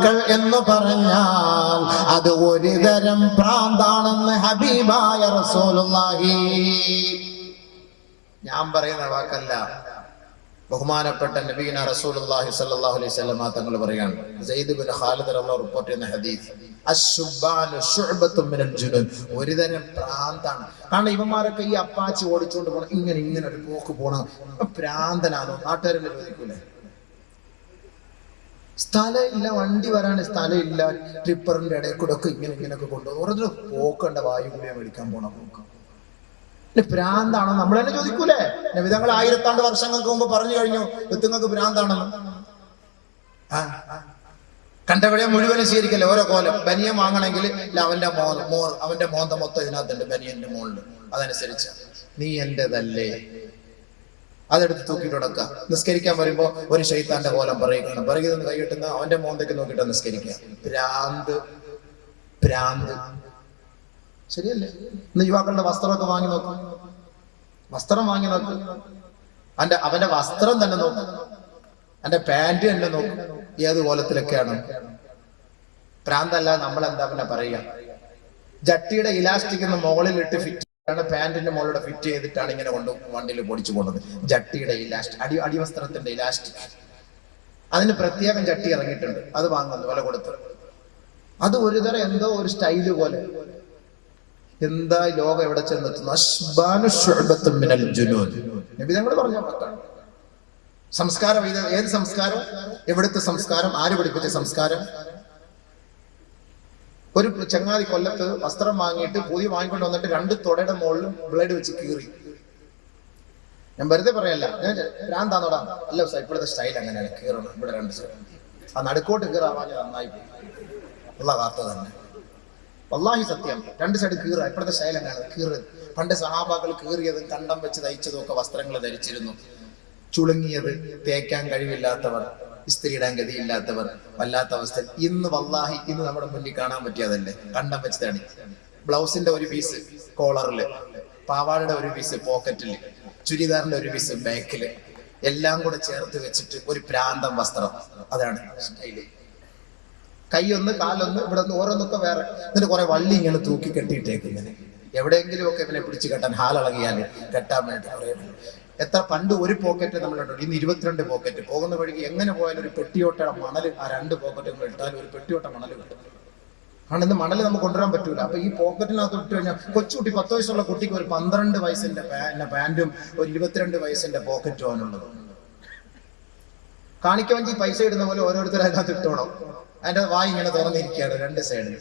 യുവാക്കൾ എന്ന് പറഞ്ഞാൽ അത് ഒരു തരം ഭ്രാന്താണെന്ന് ഹബീബായ റസൂലുള്ളാഹി. ഞാൻ പറയുന്ന വാക്കല്ല, ബഹുമാനപ്പെട്ട നബിയുന റസൂലുള്ളാഹി സ്വല്ലല്ലാഹു അലൈഹി വസല്ലം തങ്ങൾ പറയാണ്. സയ്യിദ് ഇബ്നു ഖാലിദ് റളിയല്ലാഹു റിപ്പോർട്ട് ചെയ്യുന്ന ഹദീസ്, അശ്ശുബാനു ശുഅബത്തും മിനൽ ജുനൂൻ, ഒരു തരം ഭ്രാന്താണ്. കാരണം ഇവന്മാരൊക്കെ ഈ അപ്പാച്ചി ഓടിച്ചുകൊണ്ട് പോകണം, ഇങ്ങനെ ഒരു പോക്ക് പോണം, ഭ്രാന്തനാണോ? നാട്ടുകാരെന്നെ ചോദിക്കൂലേ? സ്ഥലമില്ല, വണ്ടി വരാൻ സ്ഥലമില്ല, ട്രിപ്പറിന്റെ ഇടയിൽ കൂടെ ഒക്കെ ഇങ്ങനെയൊക്കെ കൊണ്ടുപോകും. ഓരോരുത്തർ പോക്കണ്ട, വായു കൂടിയാ മേടിക്കാൻ പോണ പോക്ക്. ഭ്രാന്താണോ? നമ്മൾ തന്നെ ചോദിക്കൂലേ? നബിതങ്ങൾ 1000 വർഷങ്ങൾക്ക് മുമ്പ് പറഞ്ഞു കഴിഞ്ഞു എത്തുങ്ങൾക്ക് ഭ്രാന്താണെന്ന്. കണ്ടവഴെ മുഴുവനും സ്വീകരിക്കല്ലേ ഓരോ കോലം. ബനിയൻ വാങ്ങണമെങ്കിൽ അവന്റെ മോന്ത മൊത്തം ഇതിനകത്തുണ്ട്, ബനിയന്റെ മുകളിൽ. അതനുസരിച്ച് നീ എന്റേതല്ലേ, അതെടുത്ത് തൂക്കിയിട്ട് കൊടുക്കുക. നിസ്കരിക്കാൻ വരുമ്പോ ഒരു ശൈത്താന്റെ കോലം പറയുകയാണ്, പിറകിൽ നിന്ന് കൈകിട്ടുന്ന അവന്റെ മോന്തയ്ക്ക് നോക്കിയിട്ട് നിസ്കരിക്കുക. ഭ്രാന്ത് ശരിയല്ലേ? ഇന്ന് യുവാക്കളുടെ വസ്ത്രമൊക്കെ വാങ്ങി നോക്കും, വസ്ത്രം വാങ്ങി നോക്കും, അവന്റെ വസ്ത്രം തന്നെ നോക്കും, അവന്റെ പാന്റ് തന്നെ നോക്കും, ഏത് കോലത്തിലൊക്കെയാണ്. ഭ്രാന്തല്ല. നമ്മളെന്താ പിന്നെ പറയുക? ജട്ടിയുടെ ഇലാസ്റ്റിക് മുകളിലിട്ട് ഫിറ്റ് ആണ്, പാന്റിന്റെ മുകളിലൂടെ ഫിറ്റ് ചെയ്തിട്ടാണ് ഇങ്ങനെ കൊണ്ട് വണ്ടിയിൽ പൊടിച്ചു കൊണ്ടത്. ജട്ടിയുടെ ഇലാസ്റ്റിക്, അടിവസ്ത്രത്തിന്റെ ഇലാസ്റ്റിക്, അതിന് പ്രത്യേകം ജട്ടി ഇറങ്ങിയിട്ടുണ്ട്, അത് വാങ്ങുന്നു വില കൊടുത്ത്. അത് ഒരു തരം എന്തോ ഒരു സ്റ്റൈല് പോലെ. എന്താ ലോകം എവിടെ ചെന്നെത്തുന്നു? അശ്ബാനു ശുഅബത്തും മിനൽ ജുനൂൻ. നബി തങ്ങൾ പറഞ്ഞ വാക്കാണ്. സംസ്കാരം ഏത് സംസ്കാരം? എവിടുത്തെ സംസ്കാരം? ആര് പഠിപ്പിച്ച സംസ്കാരം? ഒരു ചങ്ങാതി കൊല്ലത്ത് വസ്ത്രം വാങ്ങിയിട്ട് പുതിയ വാങ്ങിക്കൊണ്ട് വന്നിട്ട് 2 തുടയുടെ മുകളിൽ ബ്ലേഡ് വെച്ച് കീറി. ഞാൻ വെറുതെ പറയല്ല, ഞാൻ ഭ്രാന്താന്നോടാ. അല്ല ഇപ്പോഴത്തെ സ്റ്റൈൽ അങ്ങനെയാണ്, കീറണം ഇവിടെ 2 സൈഡ്. ആ നടുക്കോട്ട് കീറാവാൻ നന്നായി പോയി, ഉള്ള വാർത്ത തന്നെ. വല്ലാഹി സത്യം, 2 സൈഡ് കീറ. ഇപ്പോഴത്തെ സ്റ്റൈൽ അങ്ങനെയാണ്, കീറ്. പണ്ട് സഹാബാക്കൾ കീറിയതും കണ്ടം വെച്ച് തയ്ച്ചതും ഒക്കെ വസ്ത്രങ്ങൾ ധരിച്ചിരുന്നു. ചുളുങ്ങിയത്, തേക്കാൻ കഴിവില്ലാത്തവർ, ഇസ്ത്രി ഇടാൻ ഗതിയില്ലാത്തവർ, വല്ലാത്ത അവസ്ഥ. ഇന്ന് വല്ലാഹി ഇന്ന് നമ്മുടെ മുന്നിൽ കാണാൻ പറ്റിയതല്ലേ, കണ്ടം വെച്ച് തടി. ബ്ലൗസിന്റെ ഒരു പീസ് കോളറില്, പാവാടയുടെ ഒരു പീസ് പോക്കറ്റില്, ചുരിദാറിന്റെ ഒരു പീസ് ബാക്കില്, എല്ലാം കൂടെ ചേർത്ത് വെച്ചിട്ട് ഒരു പ്രാന്തം വസ്ത്രം. അതാണ് സ്റ്റൈല്. കൈയൊന്ന്, കാലൊന്ന്, ഇവിടെ നിന്ന് ഓരോന്നൊക്കെ വേറെ. എന്നിട്ട് കുറെ വള്ളി ഇങ്ങനെ തൂക്കി കെട്ടിയിട്ടേക്ക്. ഇങ്ങനെ എവിടെയെങ്കിലും ഒക്കെ ഇവനെ പിടിച്ച് കെട്ടാൻ, ഹാലളകിയാല് കെട്ടാൻ വേണ്ടി കുറേ. എത്ര പണ്ട് ഒരു പോക്കറ്റ് നമ്മളുണ്ടോ, ഇന്ന് 22 പോക്കറ്റ്. പോകുന്ന വഴിക്ക് എങ്ങനെ പോയാലും ഒരു പെട്ടിയോട്ട മണൽ, ആ 2 പോക്കറ്റുകൾ ഇട്ടാൽ ഒരു പെട്ടിയോട്ട മണൽ കിട്ടും. കാരണം ഇന്ന് മണൽ നമുക്ക് കൊണ്ടുവരാൻ പറ്റൂല. അപ്പൊ ഈ പോക്കറ്റിനകത്ത് ഇട്ട് കഴിഞ്ഞാൽ കൊച്ചുകുട്ടി, 10 വയസ്സുള്ള കുട്ടിക്ക് ഒരു 12 വയസ്സിന്റെ പാന്റും ഒരു 22 വയസ്സിന്റെ പോക്കറ്റും ആണുള്ളത്. കാണിക്കവഞ്ചി പൈസ ഇടുന്ന പോലെ ഓരോരുത്തരും അതിനകത്ത് ഇട്ടോണം. അതിന്റെ വായി ഇങ്ങനെ തുറന്നിരിക്കുകയാണ് 2 സൈഡിൽ.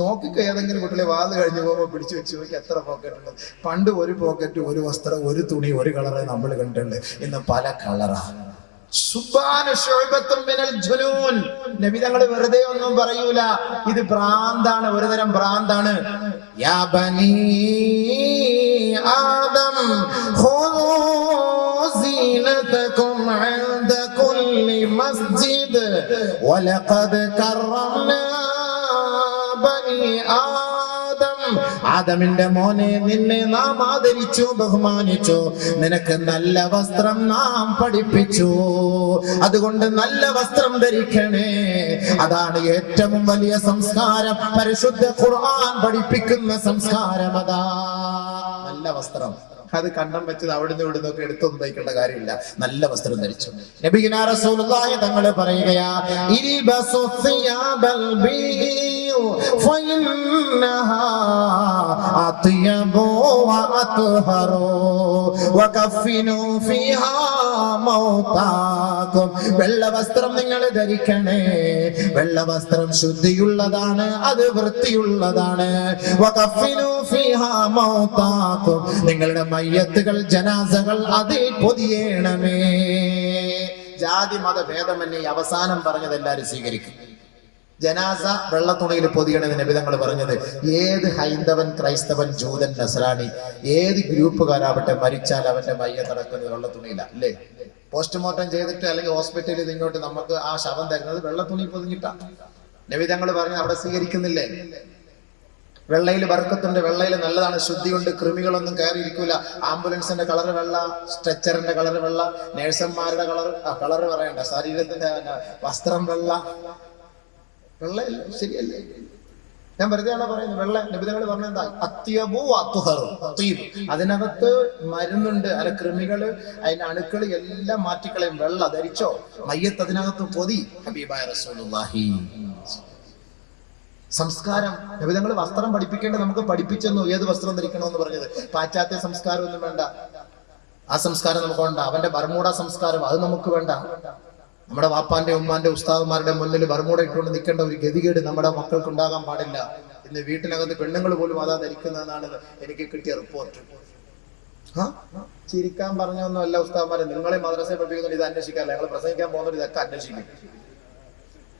നോക്കിക്കോ, ഏതെങ്കിലും കുട്ടികളെ വാത് കഴിഞ്ഞ് പോകുമ്പോൾ പിടിച്ചു വെച്ച് നോക്കി എത്ര പോക്കറ്റ് ഉണ്ട്. പണ്ട് ഒരു പോക്കറ്റ്, ഒരു വസ്ത്രം, ഒരു തുണി, ഒരു കളറ് നമ്മൾ കണ്ടിട്ടുണ്ട്. ഇന്ന് പല കളറാണ്. നബി തങ്ങൾ വെറുതെ ഒന്നും പറയൂല, ഇത് ഭ്രാന്താണ്, ഒരു തരം ഭ്രാന്താണ്. യാ ബനീ ആദം ഖുദൂ സീനതകും ഇൻദ കുല്ലി മസ്ജിദ് വലഖദ് കറംനാ ബനീ ആദം. ആദമിന്റെ മോനെ, നിന്നെ നാം ആദരിച്ചു, ബഹുമാനിച്ചു. നിനക്ക് നല്ല വസ്ത്രം നാം പഠിപ്പിച്ചു. അതുകൊണ്ട് നല്ല വസ്ത്രം ധരിക്കണേ. അതാണ് ഏറ്റവും വലിയ സംസ്കാരം. പരിശുദ്ധ ഖുർആൻ പഠിപ്പിക്കുന്ന സംസ്കാരം അതാ, നല്ല വസ്ത്രം. അത് കണ്ടം വെച്ചത് അവിടുന്ന് ഇവിടുന്ന് ഒക്കെ എടുത്തൊന്നും തയ്ക്കേണ്ട കാര്യമില്ല. നല്ല വസ്ത്രം ധരിച്ചു. നബിയുനാ റസൂലുള്ളാഹി തങ്ങൾ പറയുകയാ, ഇൽബസു സിയാബൽ ബീഉ ഫഇന്നഹാ അത്യബു വഅത്ഹറു വകഫിനു ഫീഹാ മൗതാകും. വെള്ള വസ്ത്രം നിങ്ങൾ ധരിക്കണേ. വെള്ള വസ്ത്രം ശുദ്ധിയുള്ളതാണ്, അത് വൃത്തിയുള്ളതാണ്. വകഫിനു ഫീഹാ മൗതാകും. നിങ്ങളുടെ മയ്യത്തുകൾ, ജനാസകൾ അതിൽ പൊതിയണമേ. ജാതി മത ഭേദമന്യേ അവസാനം പറഞ്ഞത് എല്ലാവരും സ്വീകരിക്കും. ജനാസ വെള്ളത്തുണിയിൽ പൊതിയണമെന്ന് നബി തങ്ങൾ പറഞ്ഞത്. ഏത് ഹൈന്ദവൻ, ക്രൈസ്തവൻ, ജൂതൻ, നസ്രാണി, ഏത് ഗ്രൂപ്പുകാരാവട്ടെ, മരിച്ചാൽ അവന്റെ മയ്യത്ത് നടക്കുന്നത് വെള്ളത്തുണിയില്ല, അല്ലേ? പോസ്റ്റ്മോർട്ടം ചെയ്തിട്ട് അല്ലെങ്കിൽ ഹോസ്പിറ്റലിൽ ഇങ്ങോട്ട് നമുക്ക് ആ ശവം തരുന്നത് വെള്ളത്തുണി പൊതിഞ്ഞിട്ടാ. നബി തങ്ങൾ പറഞ്ഞത് അവിടെ സ്വീകരിക്കുന്നില്ലേ? വെള്ളയിൽ ബർക്കത്തുണ്ട്, വെള്ളയിൽ നല്ലതാണ്, ശുദ്ധിയുണ്ട്, കൃമികളൊന്നും കയറിയിരിക്കൂല. ആംബുലൻസിന്റെ കളറ് വെള്ള, സ്ട്രെച്ചറിന്റെ കളറ് വെള്ള, നേഴ്സന്മാരുടെ കളറ് പറയണ്ട, ശരീരത്തിന്റെ വസ്ത്രം വെള്ള. വെള്ളയല്ല, ശരിയല്ലേ? ഞാൻ വെറുതെയാണോ പറയുന്നത്? വെള്ള നിബിധങ്ങൾ പറഞ്ഞ എന്താ? അത്യബു അത്ഹറു, അത്വീബ്. അതിനകത്ത് മരുന്നുണ്ട്, അല്ല കൃമികള്, അതിന്റെ അണുക്കൾ എല്ലാം മാറ്റിക്കളയും. വെള്ള ധരിച്ചോ, മയ്യത്ത് അതിനകത്ത് പൊതി. ഹബീബായ റസൂലുള്ളാഹി. സംസ്കാരം, നിബിധങ്ങൾ വസ്ത്രം പഠിപ്പിക്കേണ്ടത് നമുക്ക് പഠിപ്പിച്ചെന്നു. ഏത് വസ്ത്രം ധരിക്കണമെന്ന് പറഞ്ഞത്. പാശ്ചാത്യ സംസ്കാരം ഒന്നും വേണ്ട, ആ സംസ്കാരം നമുക്ക് വേണ്ട. അവന്റെ ബർമൂഡ സംസ്കാരം അത് നമുക്ക് വേണ്ട. നമ്മുടെ വാപ്പാന്റെ ഉമ്മാന്റെ ഉസ്താദുമാരുടെ മുന്നിൽ ബർമൂഡ ഇട്ടുകൊണ്ട് നിൽക്കേണ്ട ഒരു ഗതികേട് നമ്മുടെ മക്കൾക്ക് ഉണ്ടാകാൻ പാടില്ല. ഇന്ന് വീട്ടിനകത്ത് പെണ്ണുങ്ങൾ പോലും അതാ ധരിക്കുന്നതെന്നാണ് എനിക്ക് കിട്ടിയ റിപ്പോർട്ട്. ചിരിക്കാൻ പറഞ്ഞൊന്നും അല്ല ഉസ്താദുമാരെ, നിങ്ങളെ മദ്രസയെ പഠിപ്പിക്കുന്ന ഇത് അന്വേഷിക്കാറില്ല, ഞങ്ങൾ പ്രസംഗിക്കാൻ പോകുന്നവർ ഇതൊക്കെ അന്വേഷിക്കും.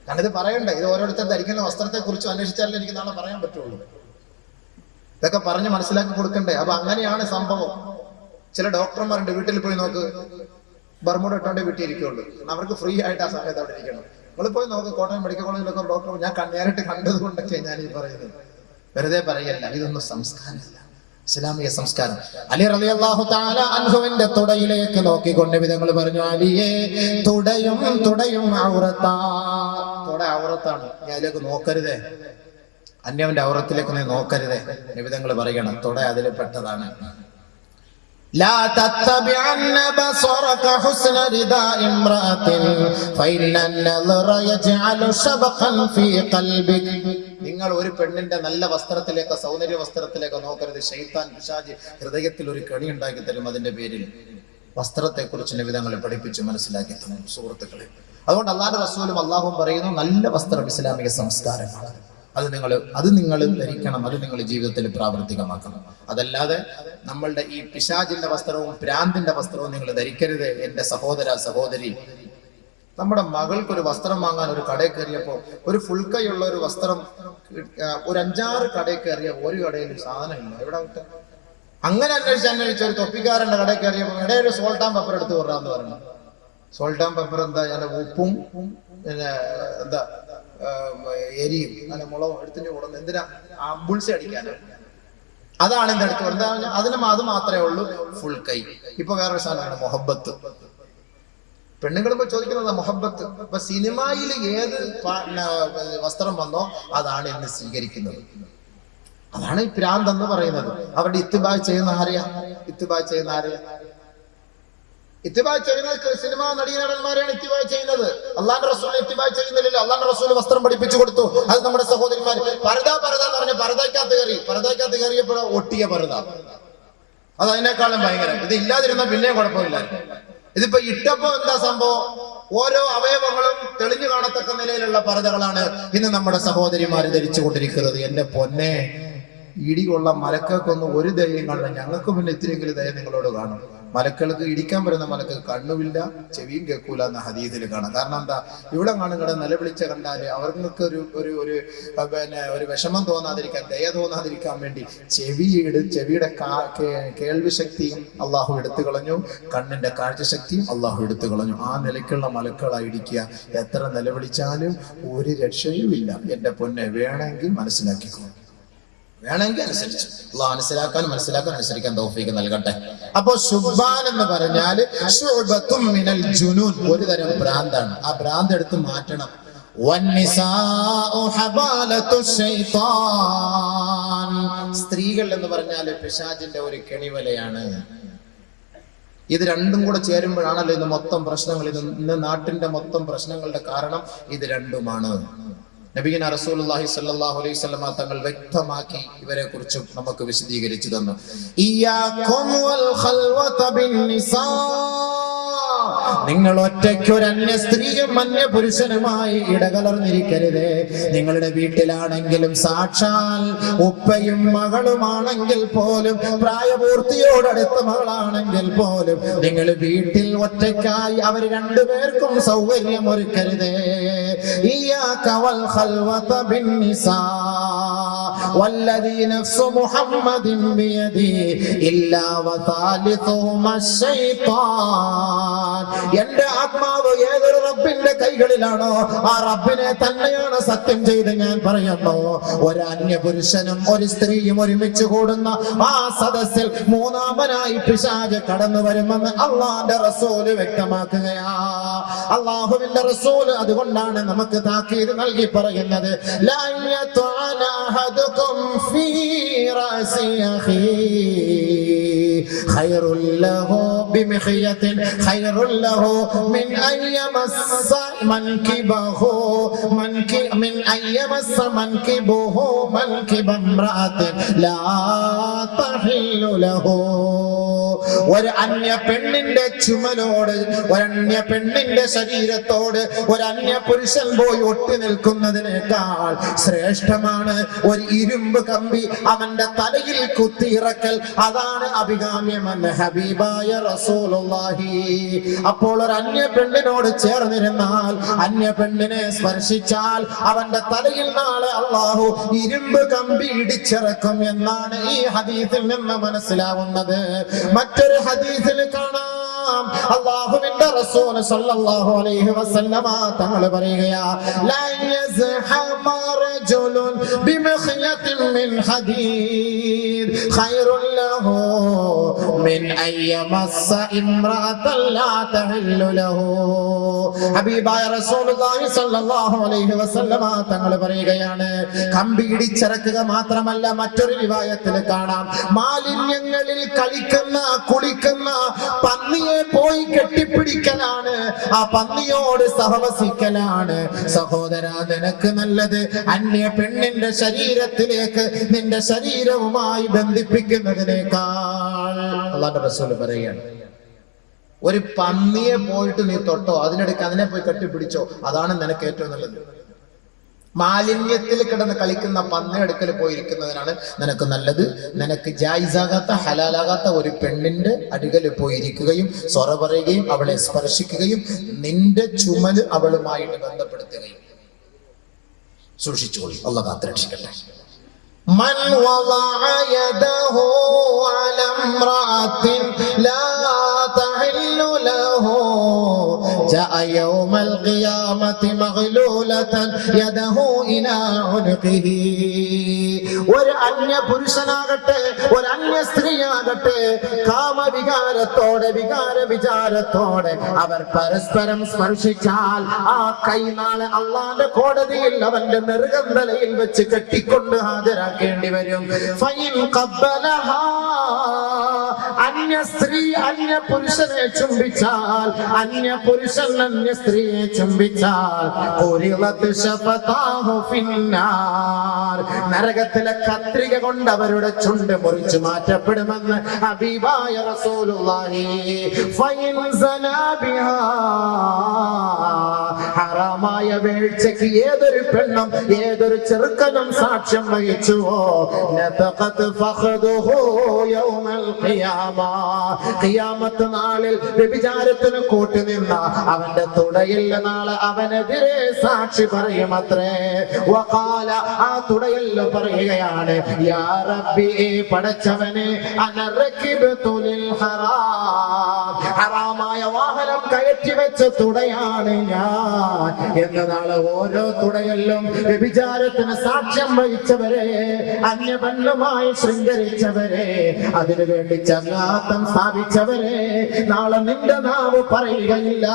കാരണം ഇത് പറയണ്ടേ, ഇത് ഓരോരുത്തർ ധരിക്കുന്ന വസ്ത്രത്തെ കുറിച്ച് അന്വേഷിച്ചാലേ എനിക്ക് നാളെ പറയാൻ പറ്റുള്ളൂ. ഇതൊക്കെ പറഞ്ഞ് മനസ്സിലാക്കി കൊടുക്കണ്ടേ? അപ്പൊ അങ്ങനെയാണ് സംഭവം. ചില ഡോക്ടർമാരുണ്ട്, വീട്ടിൽ പോയി നോക്ക്, ബർമൂഡ ഇട്ടോണ്ടേ വീട്ടിൽ ഇരിക്കുള്ളൂ. അവർക്ക് ഫ്രീ ആയിട്ട് ആ സമയത്ത് അവിടെ ഇരിക്കണം. നിങ്ങൾ പോയി നോക്ക്, കോട്ടയം മെഡിക്കൽ കോളേജിലൊക്കെ ഡോക്ടർ ഞാൻ നേരിട്ട് കണ്ടത് കൊണ്ടൊക്കെ ഞാൻ ഈ പറയുന്നത്, വെറുതെ പറയല്ല. ഇതൊന്നും സംസ്കാരമല്ല, ഇസ്ലാമിക സംസ്കാരം. അലി റളിയല്ലാഹു തആല അൻഹുവിന്റെ തുടയിലേക്ക് നോക്കിക്കൊണ്ട് വിധങ്ങൾ പറഞ്ഞു, അലിയേ തുടയും ഔറത്താ. തുട ഔറത്താണ്, നീ അതിലേക്ക് നോക്കരുതേ, അന്യവന്റെ ഔറത്തിലേക്ക് നീ നോക്കരുതേ. നിബിധങ്ങൾ പറയണം, തുട അതിൽ പെട്ടതാണ്. لا تتبعن بصرك حسن رداء امرأة فإن النظر يجعل شبقا في قلبك. നിങ്ങൾ ഒരു പെണ്ണിന്റെ നല്ല വസ്ത്രത്തിലേക്ക്, സൗന്ദര്യ വസ്ത്രത്തിലേക്ക് നോക്കരുത്. ശൈത്താൻ പിശാച് ഹൃദയത്തിൽ ഒരു കെണി ഉണ്ടാക്കി തരും. അതിന്റെ പേരിൽ വസ്ത്രത്തെ കുറിച്ച് നിബിധങ്ങളെ പഠിപ്പിച്ച് മനസ്സിലാക്കി തരും സുഹൃത്തുക്കളെ. അതുകൊണ്ട് അല്ലാഹുവിന്റെ റസൂലും അല്ലാഹുവും പറയുന്നു, നല്ല വസ്ത്രം ഇസ്ലാമിക സംസ്കാരമാണ്. അത് നിങ്ങൾ ധരിക്കണം, അത് നിങ്ങൾ ജീവിതത്തിൽ പ്രാവർത്തികമാക്കണം. അതല്ലാതെ നമ്മളുടെ ഈ പിശാചിന്റെ വസ്ത്രവും ഭ്രാന്തിന്റെ വസ്ത്രവും നിങ്ങൾ ധരിക്കരുത്. എന്റെ സഹോദര സഹോദരി, നമ്മുടെ മകൾക്കൊരു വസ്ത്രം വാങ്ങാൻ ഒരു കടയിൽ കയറിയപ്പോ ഒരു ഫുൾ കൈയുള്ള ഒരു വസ്ത്രം ഒരു 5-6 കടയിൽ കയറിയ ഒരു കടയിൽ സാധനമില്ല. എവിടെ കിട്ടും? അങ്ങനെ അന്വേഷിച്ച് ഒരു തൊപ്പിക്കാരന്റെ കടയിൽ കയറിയപ്പോ ഇടയിൽ ഒരു സോൾട്ട് ആൻഡ് പെപ്പർ എടുത്ത് കൊറാന്ന് പറഞ്ഞു. സോൾട്ട് ആൻഡ് പെപ്പർ എന്താ? ഞാൻ ഉപ്പും പിന്നെ എന്താ എരിയും അങ്ങനെ മുളകും എടുത്തിട്ട് കൊടുക്കുന്നത് എന്തിനാ? ബുൾസി അടിക്കാനോ? അതാണ് എന്റെ അടുത്ത് എന്താ? അത് മാത്രമേ ഉള്ളൂ ഫുൾ കൈ. ഇപ്പൊ വേറൊരു സാധനമാണ് മൊഹബത്ത്. പെണ്ണുങ്ങൾ ഇപ്പൊ ചോദിക്കുന്നത് മൊഹബത്ത്. ഇപ്പൊ സിനിമയിൽ ഏത് വസ്ത്രം വന്നോ അതാണ് ഇന്ന് സ്വീകരിക്കുന്നത്. അതാണ് ഈ ഭ്രാന്ത് എന്ന് പറയുന്നത്. അവരുടെ ഇത്തിബായ് ചെയ്യുന്ന ആരെയാ? ഇത്തിബായ് ചെയ്യുന്നത് സിനിമാ നടീനടന്മാരെയാണ് ഇത്തിബായ് ചെയ്യുന്നത്. അള്ളാന്റെ റസൂൽ ഇത്തിബായ് ചെയ്യുന്നില്ലല്ലോ. അള്ളാന്റെ റസൂൽ വസ്ത്രം പഠിപ്പിച്ചു കൊടുത്തു. അത് നമ്മുടെ സഹോദരിമാർ പർദ എന്ന് പറഞ്ഞ പർദക്കകത്ത് കയറിയപ്പോഴോ ഒട്ടിയ പർദ, അത് അതിനേക്കാളും ഭയങ്കരം. ഇത് ഇല്ലാതിരുന്ന പിന്നെ കുഴപ്പമില്ല. ഇതിപ്പോ ഇട്ടപ്പോ എന്താ സംഭവം? ഓരോ അവയവങ്ങളും തെളിഞ്ഞു കാണത്തക്ക നിലയിലുള്ള പർദകളാണ് ഇന്ന് നമ്മുടെ സഹോദരിമാര് ധരിച്ചു കൊണ്ടിരിക്കുന്നത്. എന്റെ പൊന്നെ, ഇടികൊള്ള മലക്കൊന്നും ഒരു ദയം കാണില്ല. ഞങ്ങൾക്ക് പിന്നെ ഇത്തിരിയെങ്കിലും ദയ നിങ്ങളോട് കാണും. മലക്കൾക്ക് ഇടിക്കാൻ വരുന്ന മലക്ക് കണ്ണുമില്ല, ചെവിയും കേൾക്കൂല എന്ന ഹദീസിൽ കാണാം. കാരണം എന്താ? ഇവിടെ കാണുകടെ നിലവിളിച്ച കണ്ടാല് അവർക്ക് ഒരു വിഷമം തോന്നാതിരിക്കാൻ, ദയ തോന്നാതിരിക്കാൻ വേണ്ടി ചെവിയുടെ കേൾവി ശക്തിയും അള്ളാഹു എടുത്തു കളഞ്ഞു, കണ്ണിന്റെ കാഴ്ചശക്തിയും അള്ളാഹു എടുത്തു കളഞ്ഞു. ആ നിലയ്ക്കുള്ള മലക്കളായി ഇടിക്കുക. എത്ര നിലവിളിച്ചാലും ഒരു രക്ഷയും ഇല്ല. എന്റെ പൊന്നെ, വേണമെങ്കിൽ മനസ്സിലാക്കിക്കോ, വേണമെങ്കിൽ അനുസരിച്ചു. അള്ളാഹു മനസ്സിലാക്കാൻ തൗഫീഖ് നൽകട്ടെ. അപ്പോ ശുബ്ബാൻ എന്ന് പറഞ്ഞാല് ഒരു തരം ഭ്രാന്താണ്. ആ ഭ്രാന്ത് എടുത്ത് മാറ്റണം. സ്ത്രീകൾ എന്ന് പറഞ്ഞാല് പിശാചിന്റെ ഒരു കെണിവലയാണ്. ഇത് രണ്ടും കൂടെ ചേരുമ്പോഴാണല്ലോ ഇന്ന് മൊത്തം പ്രശ്നങ്ങൾ, ഇന്ന് നാട്ടിന്റെ മൊത്തം പ്രശ്നങ്ങളുടെ കാരണം ഇത് രണ്ടുമാണ്. നബിയുനാ റസൂലുള്ളാഹി സ്വല്ലല്ലാഹു അലൈഹി വസല്ലം തങ്ങൾ വ്യക്തമാക്കി ഇവരെ കുറിച്ച് നമുക്ക് വിശദീകരിച്ചു തന്നു. ഇയ്യാകും വൽ ഖൽവത ബിന്നിസാ, നിങ്ങൾ ഒറ്റയ്ക്കൊരു അന്യ സ്ത്രീയും അന്യ പുരുഷനുമായി ഇടകലർന്നിരിക്കരുതേ. നിങ്ങളുടെ വീട്ടിലാണെങ്കിലും സാക്ഷാൽ ഉപ്പയും മകളുമാണെങ്കിൽ പോലും, പ്രായപൂർത്തിയോടടുത്ത മകളാണെങ്കിൽ പോലും, നിങ്ങൾ വീട്ടിൽ ഒറ്റയ്ക്കായി അവർ രണ്ടുപേർക്കും സൗകര്യം ഒരുക്കരുതേ. ഇയ്യാക വൽ ഖൽവത ബിന്നിസാ വല്ലദീ നഫ്സു മുഹമ്മദിൻ ബിയദി ഇല്ലാ വതാലിതുഹുമ ശൈത്താൻ. എന്റെ ആത്മാവ് ഏതൊരു റബ്ബിന്റെ കൈകളിലാണോ ആ റബ്ബിനെ തന്നെയാണ് സത്യം ചെയ്ത് ഞാൻ പറയുന്നു. ഒരു അന്യ പുരുഷനും ഒരു സ്ത്രീയും ഒരുമിച്ച് കൂടുന്ന ആ സദസ്സിൽ മൂന്നാമനായി പിശാച് കടന്നു വരുമെന്ന് അള്ളാന്റെ റസൂല് വ്യക്തമാക്കുകയാ. അള്ളാഹുവിന്റെ റസൂല് അതുകൊണ്ടാണ് നമുക്ക് താക്കീത് നൽകി പറയുന്നത്, ലാ യത്അന അഹദുകും ഫീ റഅസി അഖീ ഖൈറുൽ ലഹു ബിമിഖ്യത്തിൻ ഖൈറുൽ ലഹു മിൻ അയ്യമസ്സ മൻകിബഹു മിൻ അയ്യമസ്സ മൻകിബഹു മൻകിബ ഇംറഅത്തിൻ ലാ തഹില്ലു ലഹു. ഒരു അന്യ പെണ്ണിന്റെ ചുമലോട്, ഒരന്യ പെണ്ണിന്റെ ശരീരത്തോട് ഒരു അന്യ പുരുഷൻ പോയി ഒട്ടി നിൽക്കുന്നതിനേക്കാൾ ശ്രേഷ്ഠമാണ് ഒരു ഇരുമ്പ് കമ്പി അവന്റെ തലയിൽ കുത്തിയിറക്കൽ. അതാണ് അഭികാമ്യമെന്ന് ഹബീബായ റസൂലുള്ളാഹി. അപ്പോൾ ഒരു അന്യ പെണ്ണിനോട് ചേർന്നിരുന്നാൽ, അന്യ പെണ്ണിനെ സ്പർശിച്ചാൽ അവന്റെ തലയിൽ നാളെ അള്ളാഹു ഇരുമ്പ് കമ്പി ഇടിച്ചിറക്കും എന്നാണ് ഈ ഹദീസിൽ നിന്ന് മനസ്സിലാവുന്നത്. മറ്റൊരു ഹദീസിൽ കാണാം, അല്ലാഹുവിന്റെ റസൂൽ സല്ലല്ലാഹു അലൈഹി വസല്ലമ തങ്ങൾ പറയുകയാ, ലാ യസ്ഹമ റജുലുൻ ബിമിഖ്യത്തിൻ മിൻ ഹദീദ് ഖൈറുൽ ലഹു മിൻ അയ്യമസ്സ ഇംറഅതൻ ലാ തഹില്ലു ലഹു. ഹബീബായ റസൂലുള്ളാഹി സല്ലല്ലാഹു അലൈഹി വസല്ലമ തങ്ങൾ പറയുകയാണ്, കമ്പി ഇടിച്ചിറക്കുക മാത്രമല്ല, മറ്റൊരു റിവായത്തിൽ കാണാം, മാലിന്യങ്ങളിൽ കളിക്കുന്ന കുളിക്കുന്ന പന്നിയെ പോയി കെട്ടിപ്പിടിക്കലാണ്, ആ പന്നിയോട് സഹവസിക്കലാണ് സഹോദരാ നിനക്ക് നല്ലത് അന്യ പെണ്ണിന്റെ ശരീരത്തിലേക്ക് നിന്റെ ശരീരവുമായി ബന്ധിപ്പിക്കുന്നതിനേക്കാൾ. അല്ലാഹുവിന്റെ റസൂൽ പറയുകയാണ്, ഒരു പന്നിയെ പോയിട്ട് നീ തൊട്ടോ, അതിനിടയ്ക്ക് അതിനെ പോയി കെട്ടിപ്പിടിച്ചോ, അതാണ് നിനക്ക് ഏറ്റവും നല്ലത്. മാലിന്യത്തിൽ കിടന്ന് കളിക്കുന്ന പന്നിയെടുക്കൽ പോയിരിക്കുന്നതിനാണ് നിനക്ക് നല്ലത്. നിനക്ക് ജായിസാകാത്ത ഹലാലാകാത്ത ഒരു പെണ്ണിന്റെ അടികൽ പോയിരിക്കുകയും സ്വറ പറയുകയും അവളെ സ്പർശിക്കുകയും നിന്റെ ചുമല് അവളുമായിട്ട് ബന്ധപ്പെടുത്തുകയും. സൂക്ഷിച്ചോളി, അല്ലാഹു കാത്തുരക്ഷിക്കട്ടെ. മൻ വളഅ യദഹു അല ഇംറഅത്തിൻ ലാ തഹില്ലു ലഹു ജാഅ യൗമൽ ഖിയാമത്തി മഗ്ലൂലതൻ യദഹു ഇലാ ഉനുഖിഹി. ഒരു അന്യ പുരുഷനാകട്ടെ ഒരു അന്യ സ്ത്രീയാകട്ടെ കാമവികാരത്തോടെ വിചാരത്തോടെ അവർ പരസ്പരം സ്പർശിച്ചാൽ ആ കൈ നാളെ അള്ളാന്റെ കോടതിയിൽ അവന്റെ നെറുകന്തലയിൽ വെച്ച് കെട്ടിക്കൊണ്ട് ഹാജരാക്കേണ്ടി വരും. ഫൈൻ ഖബ്ബലഹാ, അന്യ സ്ത്രീ അന്യ പുരുഷനെ ചുംബിച്ചാൽ, അന്യ പുരുഷൻ അന്യ സ്ത്രീയെ ചുംബിച്ചാൽ നരകത്തിലെ കത്രിക കൊണ്ട് അവരുടെ ചുണ്ട് മുറിച്ചു മാറ്റപ്പെടുമെന്ന് ഹബീബായ റസൂലുള്ളാഹി. ഫൈൻ സനാ ബിഹാ, ഹറാമായ വീഴ്ചയ്ക്ക് ഏതൊരു പെണ്ണും ഏതൊരു ചെറുക്കനും സാക്ഷ്യം വഹിച്ചുവോ നതഖത് ഫഖദുഹു യൗമൽ ഖിയാമ, ഖിയാമത്ത് നാളിൽ വ്യഭിചാരത്തിന് കൂട്ടുനിന്ന അവന്റെ തുടയിൽ നാളെ അവനെതിരെ സാക്ഷി പറയുമത്രേ. വഖാല, ആ തുടയിൽ പറയുകയാണ്, യാ റബ്ബി, പടച്ചവനെ, അന റകിബതു ലിൽ ഹറാം, ഹറാമായ വാഹനം കയറ്റി വെച്ച തുടയാണ് ഞാൻ എന്ന് നാളെ ഓരോ തുടയിലും വ്യഭിചാരത്തിന് സാക്ഷ്യം വഹിച്ചവരെ, അന്യപെണ്ണുമായി ശൃംഗരിച്ചവരെ, അതിനുവേണ്ടി ചങ്ങാത്തം സ്ഥാപിച്ചവരെ നാളെ നിന്റെ നാവ് പറയുകയില്ല,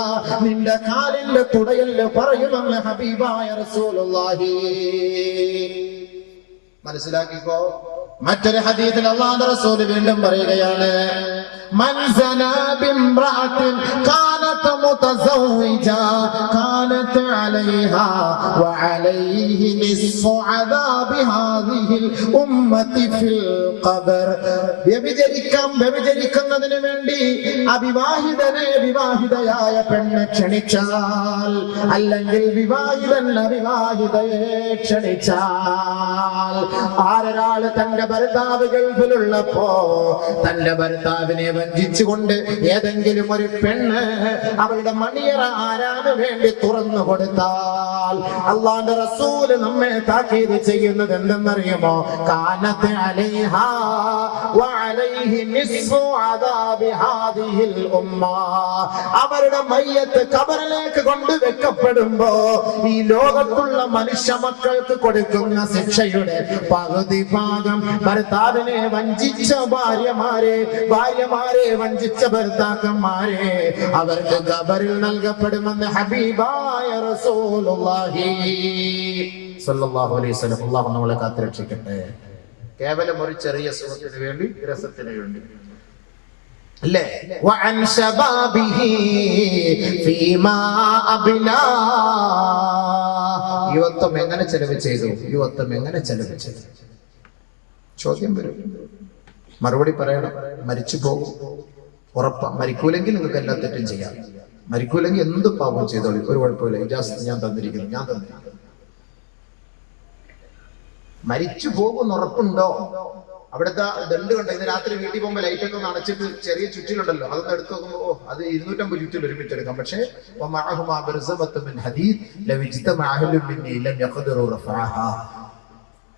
നിന്റെ കാലിന്റെ തുടയിൽ പറയുമെന്ന് ഹബീബായ റസൂലുള്ളാഹി. മനസ്സിലാക്കിക്കോ. മറ്റൊരു ഹദീസിൽ അല്ലാഹുവിന്റെ റസൂൽ വീണ്ടും പറയുകയാണ്, മൻ സനാ ബിംറഅത്തിൻ കാനത് മുതസവ്വിജ കാനത് അലൈഹാ വഅലൈഹി നിസ്ഫു അദാബി ഹാദിഹിൽ ഉമ്മത്തി ഫിൽ ഖബർ. വ്യഭിചരിക്കുന്നതിന് വേണ്ടി അവിവാഹിതനെ വിവാഹിതയായ പെണ്ണ് ക്ഷണിച്ചാൽ, അല്ലെങ്കിൽ വിവാഹിതൻ അവിവാഹിതയെ ക്ഷണിച്ചാൽ, ആരൊരാള് തന്റെ ഭർത്താവ് ഗൾഫിലുള്ളപ്പോ തന്റെ ഭർത്താവിനെ വഞ്ചിച്ചുകൊണ്ട് ഏതെങ്കിലും ഒരു പെണ്ണ് അവളുടെ മണിയറ ആരാന് വേണ്ടി തുറന്നു കൊടുത്താൽ അള്ളാന്റെ റസൂല് നമ്മെ താക്കീത് ചെയ്യുന്നത് എന്തെന്നറിയുമോ? കാനത്ത് അലൈഹാ വഅലൈഹി നിസ്ഫു അദാബി ഹാദിഹിൽ ഉമ്മ. അവരുടെ മയ്യത്ത് ഖബറിലേക്ക് കൊണ്ടുവെക്കപ്പെടുമ്പോ ഈ ലോകത്തുള്ള മനുഷ്യ മക്കൾക്ക് കൊടുക്കുന്ന ശിക്ഷയുടെ പകുതി ഭാഗം ഭർത്താവിനെ വഞ്ചിച്ച ഭാര്യമാരെ വഞ്ചിച്ച ഭർത്താക്കന്മാരെ അവർക്ക് ഖബറിൽ നൽകപ്പെടുമെന്ന് ഹബീബായ റസൂലുള്ളാഹി സ്വല്ലല്ലാഹു അലൈഹി വസല്ലം. അല്ലാഹു നമ്മളെ കാത്തുരക്ഷിക്കട്ടെ. കേവലം ഒരു ചെറിയ സുഖത്തിന് വേണ്ടി, രസത്തിന് വേണ്ടി അല്ലേ? വഅൻ ശബാബിഹി ഫീമാ അബ്നാ. യുവത്വം എങ്ങനെ ചെലവ് ചെയ്തു? യുവത്വം എങ്ങനെ ചെലവ് ചെയ്തു? ചോദ്യം വരും, മറുപടി പറയണം. മരിച്ചു പോകും, ഉറപ്പാ. മരിക്കൂലെങ്കിൽ നിങ്ങൾക്ക് എല്ലാ തെറ്റും ചെയ്യാം. മരിക്കൂലെങ്കിൽ എന്ത് പാപം ചെയ്തോളൂ, ഒരു കുഴപ്പമില്ല. ഇജാസത്ത് ഞാൻ തന്നിരിക്കുന്നു. മരിച്ചു പോകുമെന്ന് ഉറപ്പുണ്ടോ? അവിടുത്തെ ദണ്ട് കണ്ടോ? ഇന്ന് രാത്രി വീട്ടിൽ പോകുമ്പോൾ ലൈറ്റൊക്കെ ഒന്ന് അടച്ചിട്ട് ചെറിയ ചുറ്റിലുണ്ടല്ലോ, അതൊന്ന് എടുത്തു നോക്കുമ്പോ അത് 250 ചുറ്റിൽ ഒരുമിച്ചെടുക്കാം. പക്ഷേ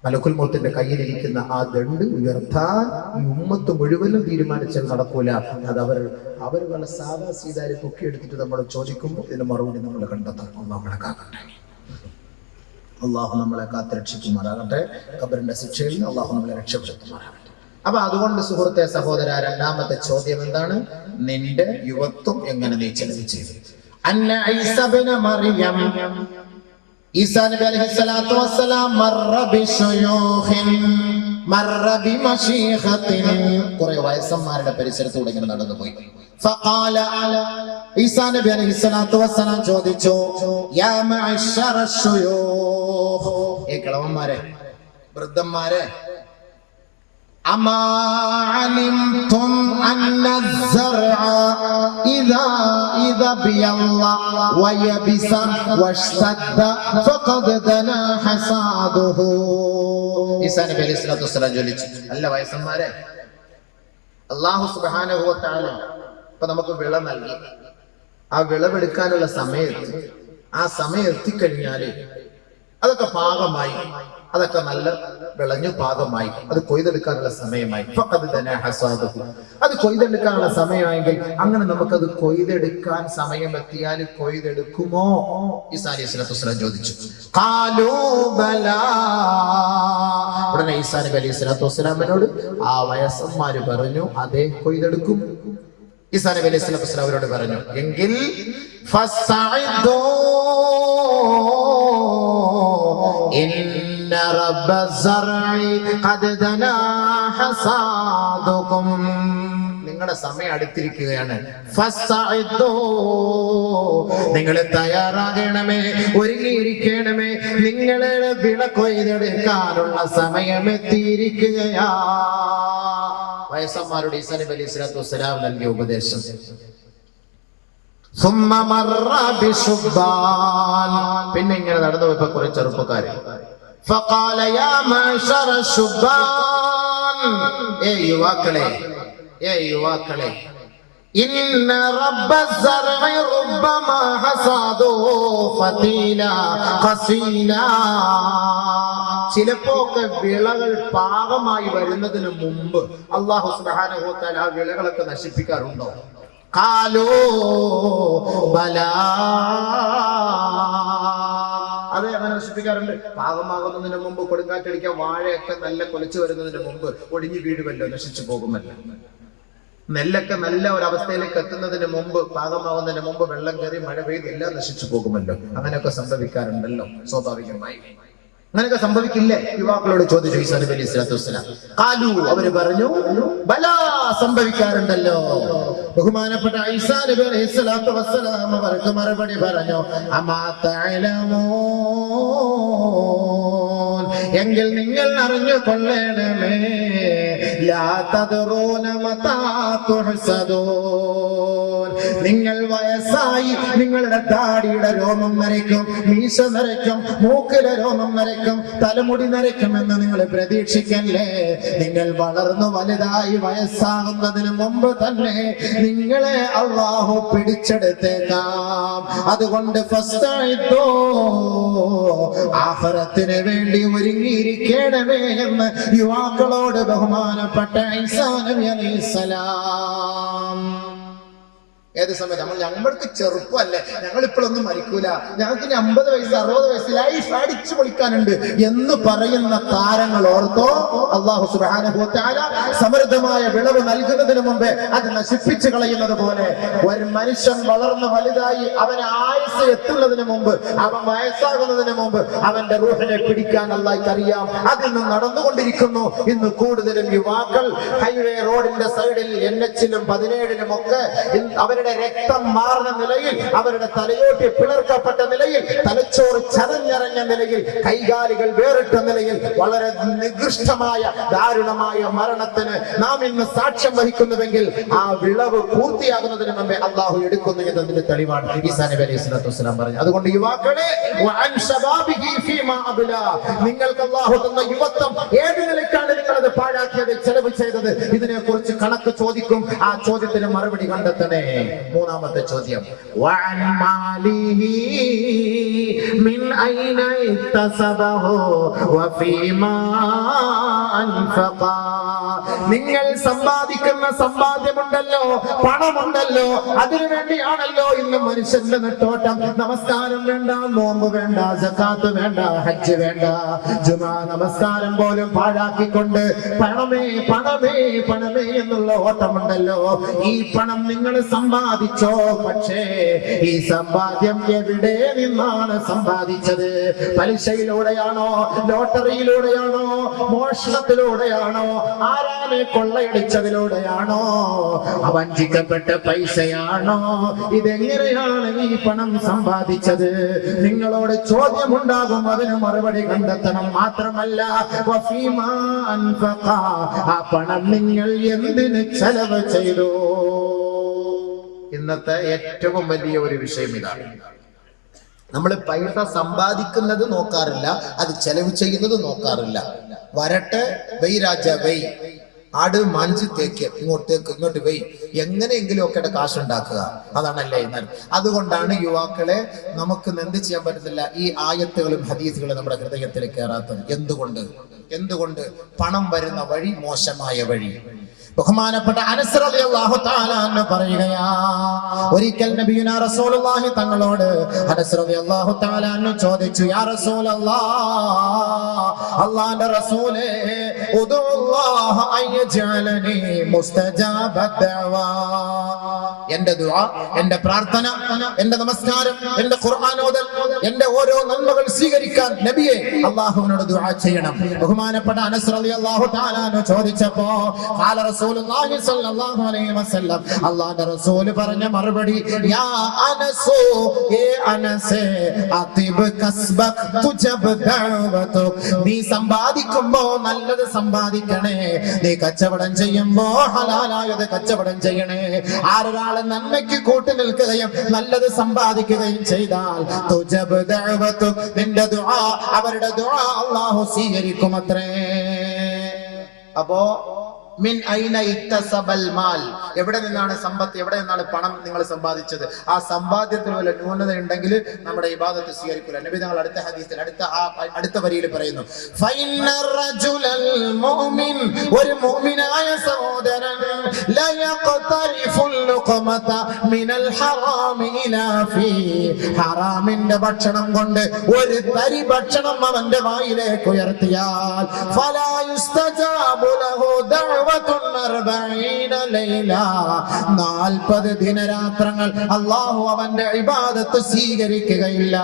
മലക്കുൽ മൗത്തിന്റെ കയ്യിലിരിക്കുന്ന ആ ദണ്ട് ഉയർത്താൻ ഈ ഉമ്മത്ത് മുഴുവനും തീരുമാനിച്ചാൽ നടക്കൂല. അത് അവർ വല്ല സാധാ സീതാരെ പൊക്കിയെടുത്തിട്ട് നമ്മൾ ചോദിക്കുമ്പോൾ ഇതിന് മറുപടി നമ്മൾ കണ്ടെത്തണം. നമ്മളെ കാക്കട്ടെ, അള്ളാഹു നമ്മളെ കാത്തുരക്ഷിക്കുമാറാകട്ടെ. ഖബറിന്റെ ശിക്ഷയിൽ നിന്ന് അള്ളാഹു നമ്മളെ രക്ഷപ്പെടുത്തുമാറാകട്ടെ. അപ്പൊ അതുകൊണ്ട് സുഹൃത്തെ, സഹോദര, രണ്ടാമത്തെ ചോദ്യം എന്താണ്? നിന്റെ യുവത്വം എങ്ങനെ നീ ചെലവ് ചെയ്തു? അന്ന ഈസ ഇബ്നു മറിയം, ഈസാ നബി അലൈഹിസ്സലാത്തു വസ്സലാം മർറ ബിശുയൂഖിൻ മർറ ബിമശീഖത്തിൻ, കുറെ വയസ്സന്മാരുടെ പരിസരത്തൂടെ ഇങ്ങനെ നടന്നുപോയി. ഫഖാല, ഈസാ നബി അലൈഹിസ്സലാത്തു വസ്സലാം ചോദിച്ചു, യാ മഅശറ ശുയൂഖ്, ഏ കിളവന്മാരെ, വൃദ്ധന്മാരെ, അമാ അലിംതും അന്ന الزرع إذا بيض ويبس واشتد فقد دنا حصاده. ഈസാ നബി അലൈഹിസ്സലാത്തു വസ്സലാം ചോദിച്ചു, അല്ല വയസ്സന്മാരെ, അല്ലാഹു സുബ്ഹാനഹു വ തആല ഇപ്പൊ നമുക്ക് വിള നൽകി. ആ വിളവെടുക്കാനുള്ള സമയത്ത്, ആ സമയം എത്തിക്കഴിഞ്ഞാല് അതൊക്കെ പാകമായി, അതൊക്കെ നല്ല വിളഞ്ഞു പാകമായി, അത് കൊയ്തെടുക്കാനുള്ള സമയമായി. അത് കൊയ്തെടുക്കാനുള്ള സമയമായെങ്കിൽ അങ്ങനെ നമുക്കത് കൊയ്തെടുക്കാൻ സമയമെത്തിയാൽ കൊയ്തെടുക്കുമോ? ഈസാ അലൈഹിസ്സലാത്തു വസ്സലാം ചോദിച്ചു. ഉടനെ ഈസാ നബി അലൈഹിസ്സലാത്തു വസ്സലാമിനോട് ആ വയസ്സന്മാര് പറഞ്ഞു, അതെ, കൊയ്തെടുക്കും. ഈസാ നബി അലൈഹിസ്സലാത്തു വസ്സലാം അവരോട് പറഞ്ഞു, എങ്കിൽ നിങ്ങളുടെ സമയം അടുത്തിരിക്കുകയാണ്. നിങ്ങൾ തയ്യാറാകണമേ, ഒരുങ്ങിയിരിക്കണമേ, നിങ്ങളുടെ വിള കൊയ്തെടുക്കാനുള്ള സമയം എത്തിയിരിക്കുകയാ. വയസ്സന്മാരുടെ ഈസാ നബി അലൈഹിസ്സലാത്തു വസ്സലാം നൽകിയ ഉപദേശം. പിന്നെ ഇങ്ങനെ നടന്നു പോയപ്പോ കുറെ ചെറുപ്പക്കാര്, യുവാക്കളെ, ഇന്ന റബ്ബ الزرع ربما حصاده فتيلا قصيلا. ചിലപ്പോക്കെ വിളകൾ പാകമായി വരുന്നതിന് മുമ്പ് അല്ലാഹു സുബ്ഹാനഹു വ തആല ആ വിളകളൊക്കെ നശിപ്പിക്കാറുണ്ടോ? ഖാലൂ ബലാ, അതെ, അങ്ങനെ നശിപ്പിക്കാറുണ്ട്. പാകമാകുന്നതിന് മുമ്പ്, കൊടുങ്കാറ്റടിക്കാൻ വാഴയൊക്കെ നല്ല കൊലച്ചു വരുന്നതിന് മുമ്പ് ഒടിഞ്ഞു വീഴുമല്ലോ, നശിച്ചു പോകുമല്ലോ. നെല്ലൊക്കെ നല്ല ഒരു അവസ്ഥയിലേക്ക് എത്തുന്നതിന് മുമ്പ്, പാകമാകുന്നതിന് മുമ്പ് വെള്ളം കയറി മഴ പെയ്ത് എല്ലാം നശിച്ചു പോകുമല്ലോ. അങ്ങനെയൊക്കെ സംഭവിക്കാറുണ്ടല്ലോ സ്വാഭാവികമായി. അങ്ങനെയൊക്കെ സംഭവിക്കില്ലേ? യുവാക്കളോട് ചോദിച്ചു ഈസാ നബി അലൈഹിസ്സലാത്തു വസ്സലാം. ഖാലു, അവര് പറഞ്ഞു, ബലാ, സംഭവിക്കാറുണ്ടല്ലോ. ബഹുമാനപ്പെട്ട ഈസാ നബി അലൈഹിസ്സലാത്തു വസ്സലാം അവർക്ക് മറുപടി പറഞ്ഞു, അമാ തഅലമൂൻ, എങ്കിൽ നിങ്ങൾ അറിഞ്ഞു കൊള്ളണമേ, ലാ തദ്റൂന മതാ തുഹ്സദൂൻ, നിങ്ങൾ വയസ്സായി നിങ്ങളുടെ താടിയുടെ രോമം നരയ്ക്കും, മീശ നരയ്ക്കും, മൂക്കിലെ രോമം നരയ്ക്കും, തലമുടി നരയ്ക്കുമെന്ന് നിങ്ങൾ പ്രതീക്ഷിക്കല്ലേ. നിങ്ങൾ വളർന്നു വലുതായി വയസ്സാകുന്നതിന് മുമ്പ് തന്നെ നിങ്ങളെ അല്ലാഹു പിടിച്ചെടുത്തേക്കാം. അതുകൊണ്ട് ആഖിറത്തിന് വേണ്ടി ഒരുങ്ങിയിരിക്കണമേ എന്ന് യുവാക്കളോട് ബഹുമാനപ്പെട്ട ഈസാ നബി അലൈഹിസ്സലാം. ഏത് സമയത്ത് ഞങ്ങൾക്ക് ചെറുപ്പമല്ലേ, ഞങ്ങൾ ഇപ്പോഴൊന്നും മരിക്കൂല, ഞങ്ങൾക്ക് ഇനി 50 വയസ്സ് 60 വയസ്സ് ലൈഫ് അടിച്ചു പൊളിക്കാനുണ്ട് എന്ന് പറയുന്ന താരങ്ങൾ ഓർത്തോ, അല്ലാഹു സുബ്ഹാനഹു വ തആല സമൃദ്ധമായ വിളവ് നൽകുന്നതിന് മുമ്പേ അത് നശിപ്പിച്ചു കളയുന്നത് പോലെ ഒരു മനുഷ്യൻ വളർന്ന് വലുതായി അവന് ആയുസ് എത്തുന്നതിന് മുമ്പ്, അവൻ വയസ്സാകുന്നതിന് മുമ്പ് അവന്റെ റൂഹിനെ പിടിക്കാൻ അല്ലാഹുവിന് അറിയാം. അതിന്ന് നടന്നുകൊണ്ടിരിക്കുന്നു. ഇന്ന് കൂടുതലും യുവാക്കൾ ഹൈവേ റോഡിന്റെ സൈഡിൽ NH-ലും 17-ലും ഒക്കെ അവരുടെ രക്തം മാറുന്ന നിലയിൽ, അവരുടെ തലയോട്ടി പിളർക്കപ്പെട്ട നിലയിൽ, തലച്ചോറ് ചതഞ്ഞിറങ്ങിയ നിലയിൽ, കൈകാലുകൾ വേറിട്ട നിലയിൽ വളരെ നികൃഷ്ടമായ ദാരുണമായ മരണത്തിന് നാം ഇന്ന് സാക്ഷ്യം വഹിക്കുന്നുവെങ്കിൽ ആ വിളവ് പൂർത്തിയാകുന്നതിന് മുമ്പേ അല്ലാഹു എടുക്കുന്നു എന്നതിന്റെ തെളിവാണ് ഈസാ നബി അലൈഹി സ്വലാത്തു വസ്സലാം പറഞ്ഞത്. അതുകൊണ്ട് യുവാക്കളെ, നിങ്ങൾക്ക് അല്ലാഹു തന്ന യുവത്വം ഏത് നിലയ്ക്കാണ് നിങ്ങളത് പാഴാക്കിയത്, ചെലവ് ചെയ്തത്, ഇതിനെ കുറിച്ച് കണക്ക് ചോദിക്കും. ആ ചോദ്യത്തിന് മറുപടി കണ്ടെത്തണേ. മൂന്നാമത്തെ ചോദ്യം, നിങ്ങൾ സമ്പാദിക്കുന്ന സമ്പാദ്യമുണ്ടല്ലോ, പണമുണ്ടല്ലോ, അതിനു വേണ്ടിയാണല്ലോ ഇന്ന് മനുഷ്യന്റെ നെട്ടോട്ടം. നമസ്കാരം വേണ്ട, നോമ്പ് വേണ്ട, സകാത്ത് വേണ്ട, ഹജ്ജ് വേണ്ട, ജുമാ നമസ്കാരം പോലും പാഴാക്കിക്കൊണ്ട് പണമേ പണമേ പണമേ എന്നുള്ള ഓട്ടമുണ്ടല്ലോ. ഈ പണം നിങ്ങൾ സമ്പാദിച്ചോ, പക്ഷേ ഈ സമ്പാദ്യം എവിടെ നിന്നാണ് സമ്പാദിച്ചത്? പലിശയിലൂടെയാണോ, ലോട്ടറിയിലൂടെയാണോ, മോഷണത്തിലൂടെയാണോ, ആരാനെ കൊള്ളയടിച്ചതിലൂടെയാണോ, വഞ്ചിക്കപ്പെട്ട പൈസയാണോ? ഇതെങ്ങനെയാണ് ഈ പണം സമ്പാദിച്ചത്? നിങ്ങളോട് ചോദ്യമുണ്ടാകും, അതിന് മറുപടി കണ്ടെത്തണം. മാത്രമല്ല, ആ പണം നിങ്ങൾ എന്തിന് ചെലവ് ചെയ്തു? ഇന്നത്തെ ഏറ്റവും വലിയ ഒരു വിഷയം ഇതാണ്. നമ്മൾ പൈസ സമ്പാദിക്കുന്നത് നോക്കാറില്ല, അത് ചെലവ് ചെയ്യുന്നത് നോക്കാറില്ല. വരട്ടെ, വെയ് രാജ വെയ്, ആട് മാഞ്ചി തേക്ക്, ഇങ്ങോട്ട് വെയ്, എങ്ങനെയെങ്കിലും ഒക്കെ കാശുണ്ടാക്കുക, അതാണല്ലേ ഇന്ന്. അതുകൊണ്ടാണ് യുവാക്കളെ നമുക്ക് എന്ത് ചെയ്യാൻ പറ്റുന്നില്ല, ഈ ആയത്തുകളും ഹദീസുകളും നമ്മുടെ ഹൃദയത്തിൽ കയറാത്തത്. എന്തുകൊണ്ട്? പണം വരുന്ന വഴി മോശമായ വഴി. ബഹുമാനപ്പെട്ട അനസ് റളിയല്ലാഹു തആല അൻഹു പറയുകയാ, ഒരിക്കൽ നബിയുനാ റസൂലുള്ളാഹി തങ്ങളോട് അനസ് റളിയല്ലാഹു തആല അൻഹു ചോദിച്ചു, യാ റസൂലല്ലാഹ്, അല്ലാഹുവിന്റെ റസൂലേ, ഉദുല്ലാഹ അയ്യജഅലനി മുസ്തജാബദ് ദഅവാ, എന്റെ ദുആ, എന്റെ പ്രാർത്ഥന, എന്റെ നമസ്കാരം, എന്റെ ഖുർആൻ ഓതൽ, എന്റെ ഓരോ നന്മകൾ സ്വീകരിക്കാൻ നബിയെ അല്ലാഹുവിനോട് ദുആ ചെയ്യണം. ബഹുമാനപ്പെട്ട അനസ് റളിയല്ലാഹു തആല അൻഹു ചോദിച്ചപ്പോ ഖാല റസൂലുള്ളാഹി സ്വല്ലല്ലാഹു അലൈഹി വസല്ലം, അല്ലാഹുവിന്റെ റസൂൽ പറഞ്ഞ മറുപടി, യാ അനസു, ഏ അനസേ, അതിബ് കസ്ബക് തുജബ് ദഅവതുക്, നീ സമ്പാദിക്കുമ്പോ നല്ലത് സമ്പാദിക്കണേ, നീ കച്ചവടം ചെയ്യുമ്പോ ഹലാലായത് കച്ചവടം ചെയ്യണേ. ആരൊരാളെ നന്മയ്ക്ക് കൂട്ടി നിൽക്കുകയും നല്ലത് സമ്പാദിക്കുകയും ചെയ്താൽ തുജബ് ദഅവതുക്, നിന്റെ ദുആ, അവരുടെ ദുആ അല്ലാഹു സ്വീകരിക്കുമത്രേ. അപ്പോ മിൻ ഐന ഇക്തസബൽ മാൽ, എവിടെ നിന്നാണ് സമ്പത്ത്, എവിടെ നിന്നാണ് പണം നിങ്ങൾ സമ്പാദിച്ചത്? ആ സമ്പാദ്യത്തിൽ വല്ല ന്യൂനത ഉണ്ടെങ്കിൽ നമ്മുടെ ഇബാദത്ത് സ്വീകരിക്കില്ല. നബി തങ്ങൾ അടുത്ത ഹദീസിൽ അടുത്ത വരിയിൽ പറയുന്നു, ഫൈനർ റജുലൽ മുഅ്മിൻ, ഒരു മുഅ്മിനായ സഹോദരൻ, ല യഖ്തരിഫുൽ ലുഖമത മിനൽ ഹറാമി ഇലാ ഫീ, ഹറാമിന്റെ ഭക്ഷണം കൊണ്ട് ഒരു തരി ഭക്ഷണം അവന്റെ വായിലേക്ക് ഉയർത്തിയാൽ, ഫലാ യുസ്തജാബു ലഹു ദഅവ 40 ദിനരാത്രങ്ങൾ അല്ലാഹു അവന്റെ ഇബാദത്ത് സ്വീകരിക്കുകയില്ല.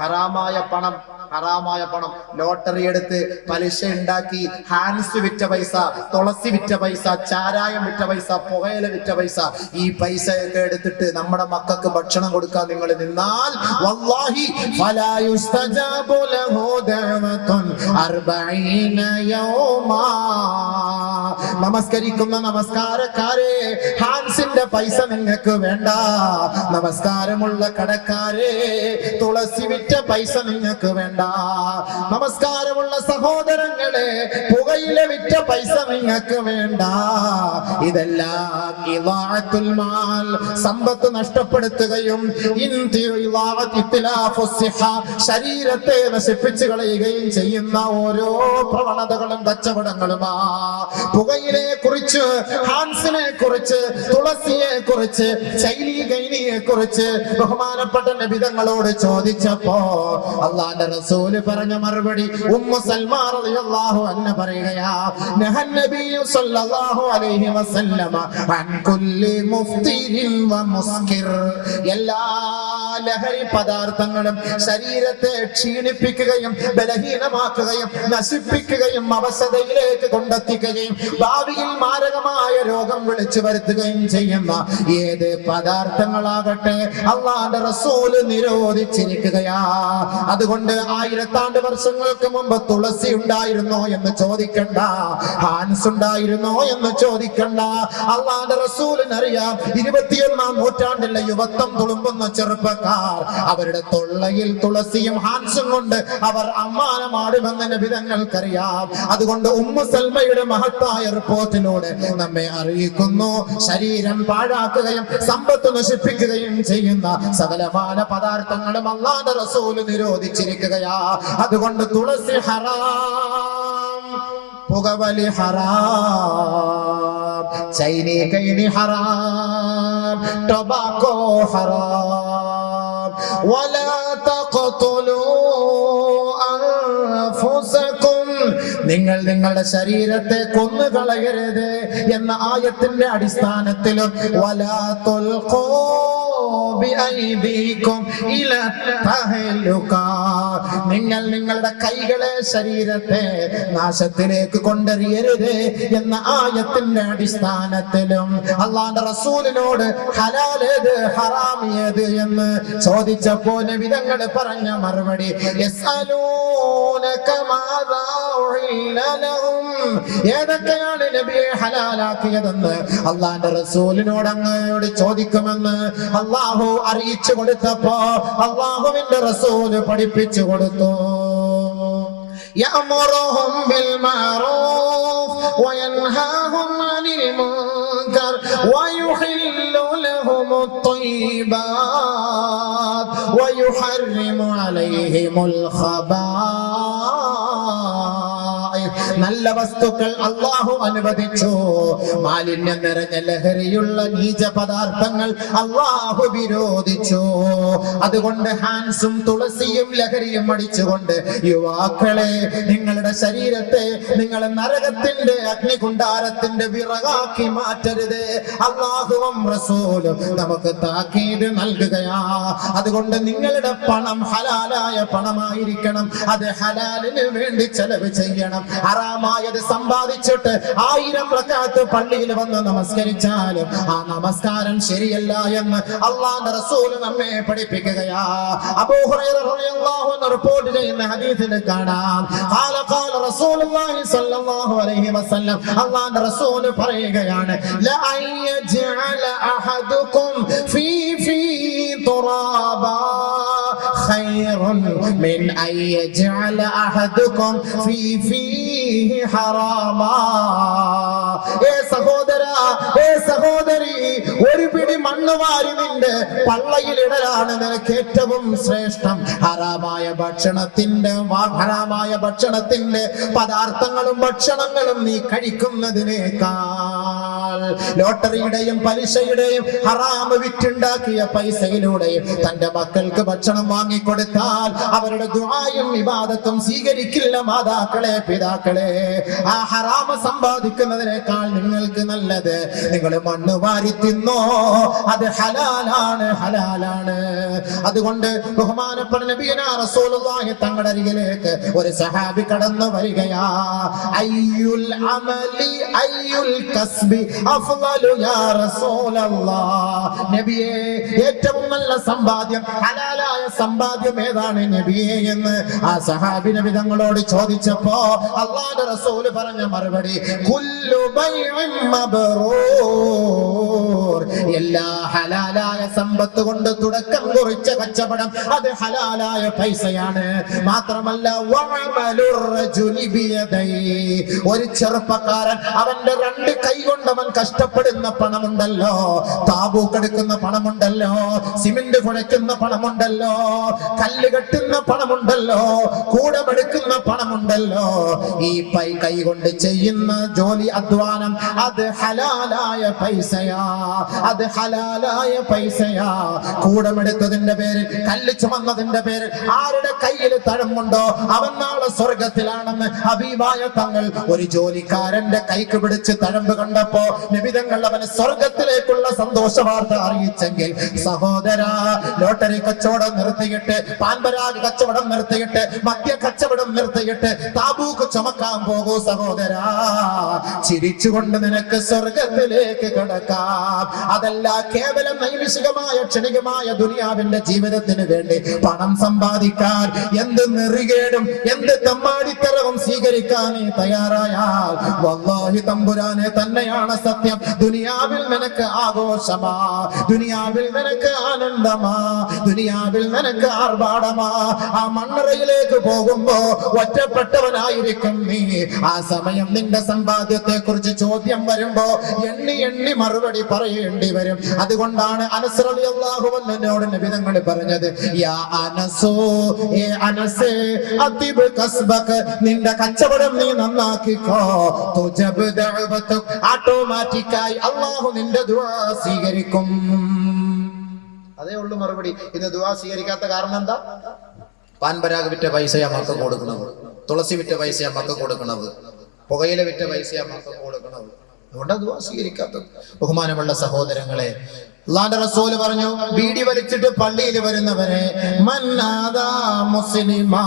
ഹറാമായ പണം ഹറാമായ പണം. ലോട്ടറി എടുത്ത് പലിശ ഉണ്ടാക്കി ഹാൻസ് വിറ്റ പൈസ, തുളസി വിറ്റ പൈസ, ചാരായം വിറ്റ പൈസ, പുകയില വിറ്റ പൈസ, ഈ പൈസയൊക്കെ എടുത്തിട്ട് നമ്മുടെ മക്കൾക്ക് ഭക്ഷണം കൊടുക്കാൻ നിങ്ങൾ നിന്നാൽ വല്ലാഹി ഫലാ യുസ്തജാബു ലഹു ദഅവത്തുൻ 40 യൗമാ. നമസ്കരിക്കുന്ന നമസ്കാരക്കാരെ, ഹാൻസിന്റെ പൈസ നിങ്ങൾക്ക് വേണ്ട. നമസ്കാരമുള്ള കടക്കാരെ, തുളസി വിറ്റ പൈസ നിങ്ങൾക്ക് വേണ്ട. നമസ്കാരമുള്ള സഹോദരങ്ങളെ, പുകയില വിറ്റ പൈസ നിങ്ങൾക്ക് വേണ്ട. ഇതെല്ലാം ഇളാഅത്തുൽ മാൽ, സമ്പത്ത് നഷ്ടപ്പെടുത്തുകയും ശരീരത്തെ നശിപ്പിച്ചു കളയുകയും ചെയ്യുന്ന ഓരോ പ്രവണതകളും കച്ചവടങ്ങളുമാ. പുകയിലയെ കുറിച്ച്, ഹാൻസിനെ കുറിച്ച്, തുളസിയെ കുറിച്ച്, ചൈലീഗൈനിയെ കുറിച്ച് ബഹുമാനപ്പെട്ട നബിതങ്ങളോട് ചോദിച്ചപ്പോ അള്ളാന്റെ റസൂല് പറഞ്ഞ മറുപടി ഉമ്മു സൽമാ റളിയല്ലാഹു അൻഹ പറയുകയാ, നഹൻ നബിയു സല്ലല്ലാഹു അലൈഹി വസല്ലമ അൻ കുല്ലി മുഫ്തിരിൻ വ മുസ്കിർ. എല്ലാ ലഹരി പദാർത്ഥങ്ങളും ശരീരത്തെ ക്ഷീണിപ്പിക്കുകയും ബലഹീനമാക്കുകയും നശിപ്പിക്കുകയും അവശതയിലേക്ക് കൊണ്ടെത്തിക്കുകയും ഭാവിയിൽ മാരകമായ രോഗം വിളിച്ചു വരുത്തുകയും ചെയ്യുന്ന ഏത് പദാർത്ഥങ്ങളാകട്ടെ അല്ലാഹുവിന്റെ റസൂൽ നിരോധിച്ചിരിക്കുകയാ. അതുകൊണ്ട് 1000 വർഷങ്ങൾക്ക് മുമ്പ് തുളസി ഉണ്ടായിരുന്നോ എന്ന് ചോദിക്കണ്ട, ഹാൻസ് ഉണ്ടായിരുന്നോ എന്ന് ചോദിക്കണ്ട. അല്ലാഹുവിന്റെ റസൂലിനറിയാം 21-ാം നൂറ്റാണ്ടിലെ യുവത്വം തുളുമ്പുന്ന ചെറുപ്പക്കാർ അവരുടെ തൊള്ളയിൽ തുളസിയും ഹാൻസും കൊണ്ട് അവർ അമ്മാനമാടുമെന്ന് നബിതങ്ങൾക്കറിയാം. അതുകൊണ്ട് ഉമ്മു സൽമയുടെ മഹത്തായ റിപ്പോർട്ടിലൂടെ നമ്മെ അറിയിക്കുന്നു, ശരീരം പാഴാക്കുകയും സമ്പത്ത് നശിപ്പിക്കുകയും ചെയ്യുന്ന സകലമാന പദാർത്ഥങ്ങളും അല്ലാഹുവിന്റെ റസൂല് നിരോധിച്ചിരിക്കുകയാ. അതുകൊണ്ട് തുളസി ഹറാം, പുകവലി ഹറാം, ചൈനീകൈനി ഹറാം, ടൊബാക്കോ ഹറാം. വലാ തഖ്തുലൂ അൻഫുസകും, നിങ്ങൾ നിങ്ങളുടെ ശരീരത്തെ കൊന്നുകളയരുത് എന്ന ആയത്തിന്റെ അടിസ്ഥാനത്തിലും വലാ തുൽഖൂ ബിഐദീകും ഇലാ തഹലുക, നിങ്ങൾ നിങ്ങളുടെ കൈകളെ, ശരീരത്തെ നാശത്തിലേക്ക് കൊണ്ടെറിയരുത് എന്ന ആയത്തിന്റെ അടിസ്ഥാനത്തിലും അല്ലാഹുവിന്റെ റസൂലിനോട് ഹലാൽ ഏത് ഹറാം ഏത് എന്ന് ചോദിച്ചപ്പോൾ നബിതങ്ങൾ പറഞ്ഞ മറുപടി യസ്അലൂനക മാദാ ഉഹില്ല ലഹും, ഏതൊക്കെയാണ് നബിയെ ഹലാലാക്കിയതെന്ന് അല്ലാഹുവിന്റെ റസൂലിനോട് അങ്ങയോട് ചോദിക്കുമെന്ന് അല്ലാഹു അറിയിച്ചു കൊടുത്തപ്പോ അല്ലാഹുവിന്റെ റസൂൽ പഠിപ്പിച്ചു കൊടുത്തു. يأمرهم بالمعروف وينهاهم عن المنكر ويحل لهم الطيبات ويحرم عليهم الخبائث. നല്ല വസ്തുക്കൾ അല്ലാഹു അനുവദിച്ചു, മാലിന്യം നിറഞ്ഞ ലഹരിയുള്ള നീച പദാർത്ഥങ്ങൾ അല്ലാഹു വിരോധിച്ചു. അതുകൊണ്ട് ഹാൻസും തുളസിയും ലഹരിയും അടിച്ചുകൊണ്ട് യുവാക്കളെ, നിങ്ങളുടെ ശരീരത്തെ നിങ്ങൾ നരകത്തിന്റെ അഗ്നികുണ്ഡാരത്തിന്റെ വിറകാക്കി മാറ്റരുത്. അല്ലാഹുവും റസൂലും നമുക്ക് താക്കീത് നൽകുകയാ. അതുകൊണ്ട് നിങ്ങളുടെ പണം ഹലാലായ പണമായിരിക്കണം, അത് ഹലാലിന് വേണ്ടി ചെലവ് ചെയ്യണം. ഹറാമായത് സമ്പാദിച്ചിട്ട് 1000 റക്അത്ത് പള്ളിയിൽ വന്ന് നമസ്കരിച്ചാലും ആ നമസ്കാരം ശരിയല്ല എന്ന് അല്ലാഹുവിന്റെ റസൂൽ നമ്മെ പഠിപ്പിക്കുകയാ. അബൂ ഹുറൈറ റളിയല്ലാഹു അൻഹു റിപ്പോർട്ട് ചെയ്യുന്ന ഹദീസിൽ കാണാം, ഖാല ഖാല റസൂലുള്ളാഹി സ്വല്ലല്ലാഹു അലൈഹി വസല്ലം, അല്ലാഹുവിന്റെ റസൂൽ പറയുകയാണ്, ലാ യജ്അല അഹദുകും ഫീ തുറാബാ ഖൈറുൻ മിൻ അൻ യജ്അല അഹദുകും ഫീ ഹറാമാ. ഏ സഹോദരാ, ഏ സഹോദരി, ഒരു പിടി മണ്ണ് വാരി നിന്റെ പള്ളയിലിടലാണ് നിനക്ക് ഏറ്റവും ശ്രേഷ്ഠം. ഹറാമായ ഭക്ഷണത്തിന്റെ പദാർത്ഥങ്ങളും ഭക്ഷണങ്ങളും നീ കഴിക്കുന്നതിനേക്കാൾ. ലോട്ടറിയുടെയും പലിശയുടെയും ഹറാം വിറ്റുണ്ടാക്കിയ പൈസയിലൂടെയും തന്റെ മക്കൾക്ക് ഭക്ഷണം വാങ്ങിക്കൊടുത്താൽ അവരുടെ ദുആയും ഇബാദത്തും സ്വീകരിക്കില്ല. മാതാക്കളെ, പിതാക്കളെ, ആ ഹറാമ സമ്പാദിക്കുന്നതിനേക്കാൾ നിങ്ങൾക്ക് നല്ലത് നിങ്ങൾ മണ്ണ് വാരി തിന്നോ, അത് ഹലാലാണ്, ഹലാലാണ്. അതുകൊണ്ട് ബഹുമാനപ്പെട്ട നബിയനാ റസൂലുള്ളാഹി തങ്ങളുടെ അരികിലേക്ക് ഒരു സഹാബി കടന്നു വരികയാ. അയ്യുൽ അമലി അയ്യുൽ കസ്ബി അഫ്ളലു യാ റസൂലല്ലാഹ്. നബിയേ, ഏറ്റവും നല്ല സമ്പാദ്യം, ഹലാലായ സമ്പാദ്യം ഏതാണ് നബിയേ എന്ന് ആ സഹാബി നബി തങ്ങളോട് ചോദിച്ചപ്പോ അല്ലാഹുവിന്റെ റസൂൽ പറഞ്ഞ മറുപടി കുല്ലു ബൈഇൻ മബ്റൂർ. എല്ലാ ഹലാലായ സമ്പത്ത് കൊണ്ട് തുടക്കം കുറിച്ച കച്ചവടം അത് ഹലാലായ പൈസയാണ്. മാത്രമല്ല വഅമലുർ റജുലി ബിയദൈ, ഒരു ചെറുപ്പക്കാരൻ അവന്റെ രണ്ട് കൈ കൊണ്ട് അവൻ കഷ്ടപ്പെടുന്ന പണമുണ്ടല്ലോ, താബൂക്കെടുക്കുന്ന പണമുണ്ടല്ലോ, സിമന്റ് കുഴയ്ക്കുന്ന പണമുണ്ടല്ലോ, കല്ല് കെട്ടുന്ന പണമുണ്ടല്ലോ, കൂടമെടുക്കുന്ന പണമുണ്ടല്ലോ, ഈ കൈ കൊണ്ട് ചെയ്യുന്ന ജോലി, അധ്വാനം അത് ഹലാലായ പൈസയാ, അത് ഹലാലായ പൈസയാ. കൂടമെടുത്തതിന്റെ പേരിൽ, കല്ല് ചുമന്നതിന്റെ പേരിൽ ആരുടെ കയ്യിൽ തഴമ്പുണ്ടോ അവൻ നാളെ സ്വർഗത്തിലാണെന്ന് ഹബീബായ തങ്ങൾ ഒരു ജോലിക്കാരന്റെ കൈക്ക് പിടിച്ച് തഴമ്പ് കണ്ടപ്പോ നിബിതങ്ങൾ അവന് സ്വർഗത്തിലേക്കുള്ള സന്തോഷ വാർത്ത അറിയിച്ചെങ്കിൽ സഹോദരാ, ലോട്ടറി കച്ചവടം നിർത്തിയിട്ട്, പാൻപരാഗ് കച്ചവടം നിർത്തിയിട്ട്, മദ്യ കച്ചവടം നിർത്തിയിട്ട് താബൂക്ക് ചുമക്കാൻ പോകൂ സഹോദരാ. ചിരിച്ചുകൊണ്ട് നിനക്ക് സ്വർഗത്തിലേക്ക് കടക്കാം. അതല്ല കേവലം നൈമിഷികമായ ക്ഷണികമായ ദുനിയാവിന്റെ ജീവിതത്തിന് വേണ്ടി പണം സമ്പാദിക്കാൻ എന്ത് നെറികേടും എന്ത് തമ്മാടിത്തരവും സ്വീകരിക്കാൻ നീ തയ്യാറായാൽ വല്ലാഹി തമ്പുരാനെ തന്നെയാണ് സത്യം. ദുനിയാവിൽ നിനക്ക് ആഘോഷമാ, ദുനിയാവിൽ നിനക്ക് ആനന്ദമാ, ദുനിയാവിൽ നിനക്ക് ആർഭാടമാ. ആ മണ്ണറയിലേക്ക് പോകുമ്പോ ഒറ്റപ്പെട്ടവനായിരിക്കും നീ. ആ സമയം നിന്റെ സമ്പാദ്യത്തെ കുറിച്ച് ചോദ്യം വരുമ്പോ എണ്ണി എണ്ണി മറുപടി പറയേണ്ടി വരും. അതുകൊണ്ടാണ് അനസ് റളിയല്ലാഹു അൻഹുവിനോട് നബി തങ്ങൾ പറഞ്ഞത്, യാ അനസോ, ഏ അനസേ, അതിബ് കസ്ബക, നിന്റെ കച്ചവടം നീ നന്നാക്കിക്കോ. തുജബ് ദഅവതുക, ഓട്ടോമാറ്റിക്കായി അല്ലാഹു നിന്റെ ദുആ സ്വീകരിക്കും. അതേ ഉള്ളു മറുപടി. ഇന്ന് ദുആ സ്വീകരിക്കാത്ത കാരണം എന്താ? പാൻപരാഗ് വിറ്റ പൈസയാ മക്കൾക്ക് കൊടുക്കുന്നത്, തുളസി വിറ്റ പൈസയാ മക്കൾക്ക് കൊടുക്കുന്നത്, പുകയില വിറ്റ പൈസയാ മക്കൾക്ക് കൊടുക്കുന്നത്. അതുകൊണ്ടാണ് ദുആ സ്വീകരിക്കാത്തത്. ബഹുമാനമുള്ള സഹോദരങ്ങളെ, അല്ലാഹുവിന്റെ റസൂൽ പറഞ്ഞു, ബീഡി വലിച്ചിട്ട് പള്ളിയിൽ വരുന്നവരെ മൻ ആദാ മുസ്ലിമാ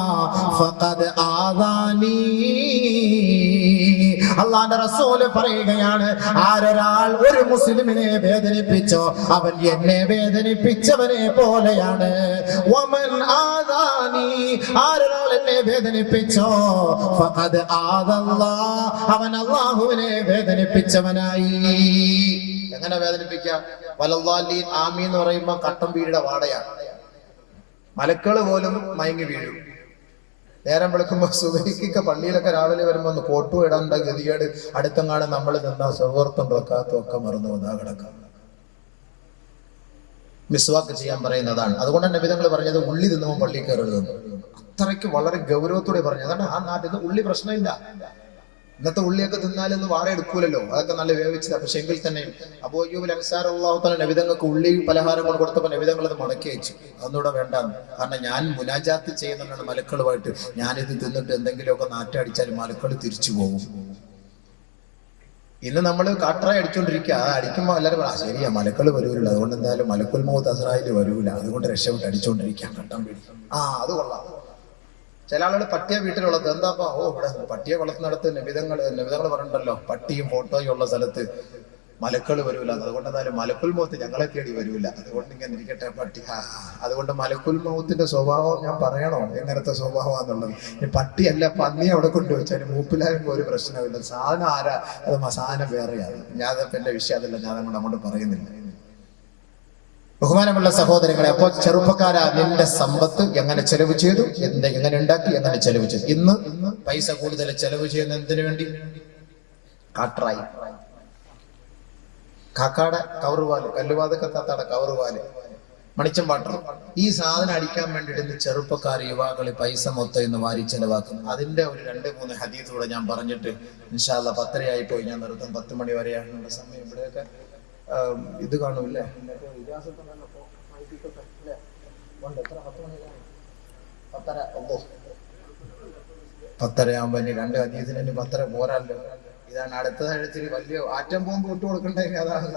ഫഖദ് ആദാനി. അല്ലാഹുവിന്റെ റസൂൽ പറയുകയാണ്, ആരൊരാൾ ഒരു മുസ്ലിമിനെ വേദനിപ്പിച്ചോ അവൻ എന്നെ വേദനിപ്പിച്ചവനെ പോലെയാണ്. വമൻ ആദാനി, ആരൊരാൾ എന്നെ വേദനിപ്പിച്ചോ ഫഖദ് ആദല്ലാഹ്, അവൻ അല്ലാഹുവിനെ വേദനിപ്പിച്ചവനായി. എങ്ങനെ വേദനിപ്പിക്കാം? വലല്ലാഹീൻ, ആമീൻ എന്ന് പറയുമ്പോ കട്ടം വീടിയുടെ വാടയാണ്. മലക്കള് പോലും മയങ്ങി വീഴും. നേരം വെളുക്കുമ്പോ സുബഹിക്ക് പള്ളിയിലൊക്കെ രാവിലെ വരുമ്പോ ഒന്ന് ഫോട്ടോ ഇടാണ്ട ഗതികേട്. അടുത്തെങ്ങാണ് നമ്മൾ നിന്നാ സുഹൃത്തും വെക്കാത്തും ഒക്കെ മറന്നു വന്നാ കിടക്കാം. മിസ്വാക്ക് ചെയ്യാൻ പറയുന്നതാണ്. അതുകൊണ്ട് തന്നെ വിധങ്ങൾ പറഞ്ഞത് ഉള്ളി തിന്നുമ്പോൾ പള്ളി കയറരുത്. അത്രയ്ക്ക് വളരെ ഗൗരവത്തോടെ പറഞ്ഞു. അതാണ് ആ നാട്ടിൽ ഉള്ളി പ്രശ്നമില്ല. ഇന്നത്തെ ഉള്ളിയൊക്കെ തിന്നാലൊന്നും വാട എടുക്കൂലല്ലോ, അതൊക്കെ നല്ല വേവിച്ചതാ. പക്ഷെ എങ്കിൽ തന്നെ അബൂ അയ്യൂബ് അൻസാരി റളിയല്ലാഹു തആല നബിതങ്ങൾക്ക് ഉള്ളി പലഹാരങ്ങൾ കൊടുത്തപ്പോൾ നബിതങ്ങൾ അത് മടക്കി വെച്ചു. അതൊന്നുകൂടെ വേണ്ടാന്ന്. കാരണം ഞാൻ മുനാജാത്ത് ചെയ്യുന്നതാണ് മലക്കളുമായിട്ട്. ഞാനിത് തിന്നിട്ട് എന്തെങ്കിലുമൊക്കെ നാറ്റടിച്ചാൽ മലക്കൾ തിരിച്ചു പോകും. ഇന്ന് നമ്മൾ കാട്ടറായി അടിച്ചോണ്ടിരിക്കുക. അടിക്കുമ്പോൾ എല്ലാവരും ശരിയാ മലക്കൾ വരൂല, അതുകൊണ്ട് എന്തായാലും മലക്കുൽ മൗത്ത് അസ്രായിൽ വരൂല, അതുകൊണ്ട് രക്ഷപ്പെട്ട് അടിച്ചോണ്ടിരിക്കാം, കട്ടം പിടി. അത് കൊള്ളാം. ചില ആളുകൾ പട്ടിയെ വീട്ടിലുള്ളത് എന്താപ്പാ, ഇവിടെ പട്ടിയെ വളർത്തുന്നിടത്ത് നബിതങ്ങൾ പറഞ്ഞിട്ടുണ്ടല്ലോ, പട്ടിയും ഫോട്ടോയും ഉള്ള സ്ഥലത്ത് മലക്കൾ വരൂല, അതുകൊണ്ട് എന്തായാലും മലക്കുൽ മൗത്ത് ഞങ്ങളെ തേടി വരൂല, അതുകൊണ്ട് ഇങ്ങനെ ഇരിക്കട്ടെ പട്ടി. അതുകൊണ്ട് മലക്കുൽ മൗത്തിന്റെ സ്വഭാവം ഞാൻ പറയണോ എങ്ങനത്തെ സ്വഭാവമാന്നുള്ളത്? പട്ടിയല്ല പന്നിയെ അവിടെ കൊണ്ടുവച്ചാലും മൂപ്പിലാകുമ്പോ ഒരു പ്രശ്നമില്ല. സാധനം ആരാ, അത് സാധനം വേറെയാണ്. ഞാൻ എന്റെ വിഷയം അതല്ല, ഞാൻ അങ്ങോട്ട് പറയുന്നില്ല. ബഹുമാനമുള്ള സഹോദരങ്ങളെ, അപ്പോൾ ചെറുപ്പക്കാരാ, നിന്റെ സമ്പത്ത് എങ്ങനെ ചെലവ് ചെയ്തു, എങ്ങനെ ഉണ്ടാക്കി, എങ്ങനെ ചെലവ് ചെയ്തു. ഇന്ന് പൈസ കൂടുതൽ ചെലവ് ചെയ്യുന്ന എന്തിനു വേണ്ടി? കാട്ടറായി, കാക്കാടെ കവറുപാല്, കല്ലുവാതൊക്കെ താത്താടെ കവറുപാല്, മണിച്ചം വാട്ടർ. ഈ സാധനം അടിക്കാൻ വേണ്ടിയിട്ട് ചെറുപ്പക്കാർ യുവാക്കൾ പൈസ മൊത്തം ഇന്ന് വാരി ചെലവാക്കും. അതിന്റെ ഒരു 2-3 ഹദീസ് കൂടെ ഞാൻ പറഞ്ഞിട്ട് ഇൻഷാ അല്ലാഹ് 10:30 പോയി ഞാൻ നിർത്തും. 10 മണി വരെയാണ് നമ്മുടെ സമയം. ഇവിടെയൊക്കെ ഇത് കാണൂല്ലേ, 10:30 ആകുമ്പോ 2 ഹദീസിന് 10:30 പോരാല്ലോ. ഇതാണ് അടുത്തതാഴ്ച വലിയ ആറ്റം ബോംബ് വിട്ടു കൊടുക്കണ്ടെങ്കിൽ അതാണ്.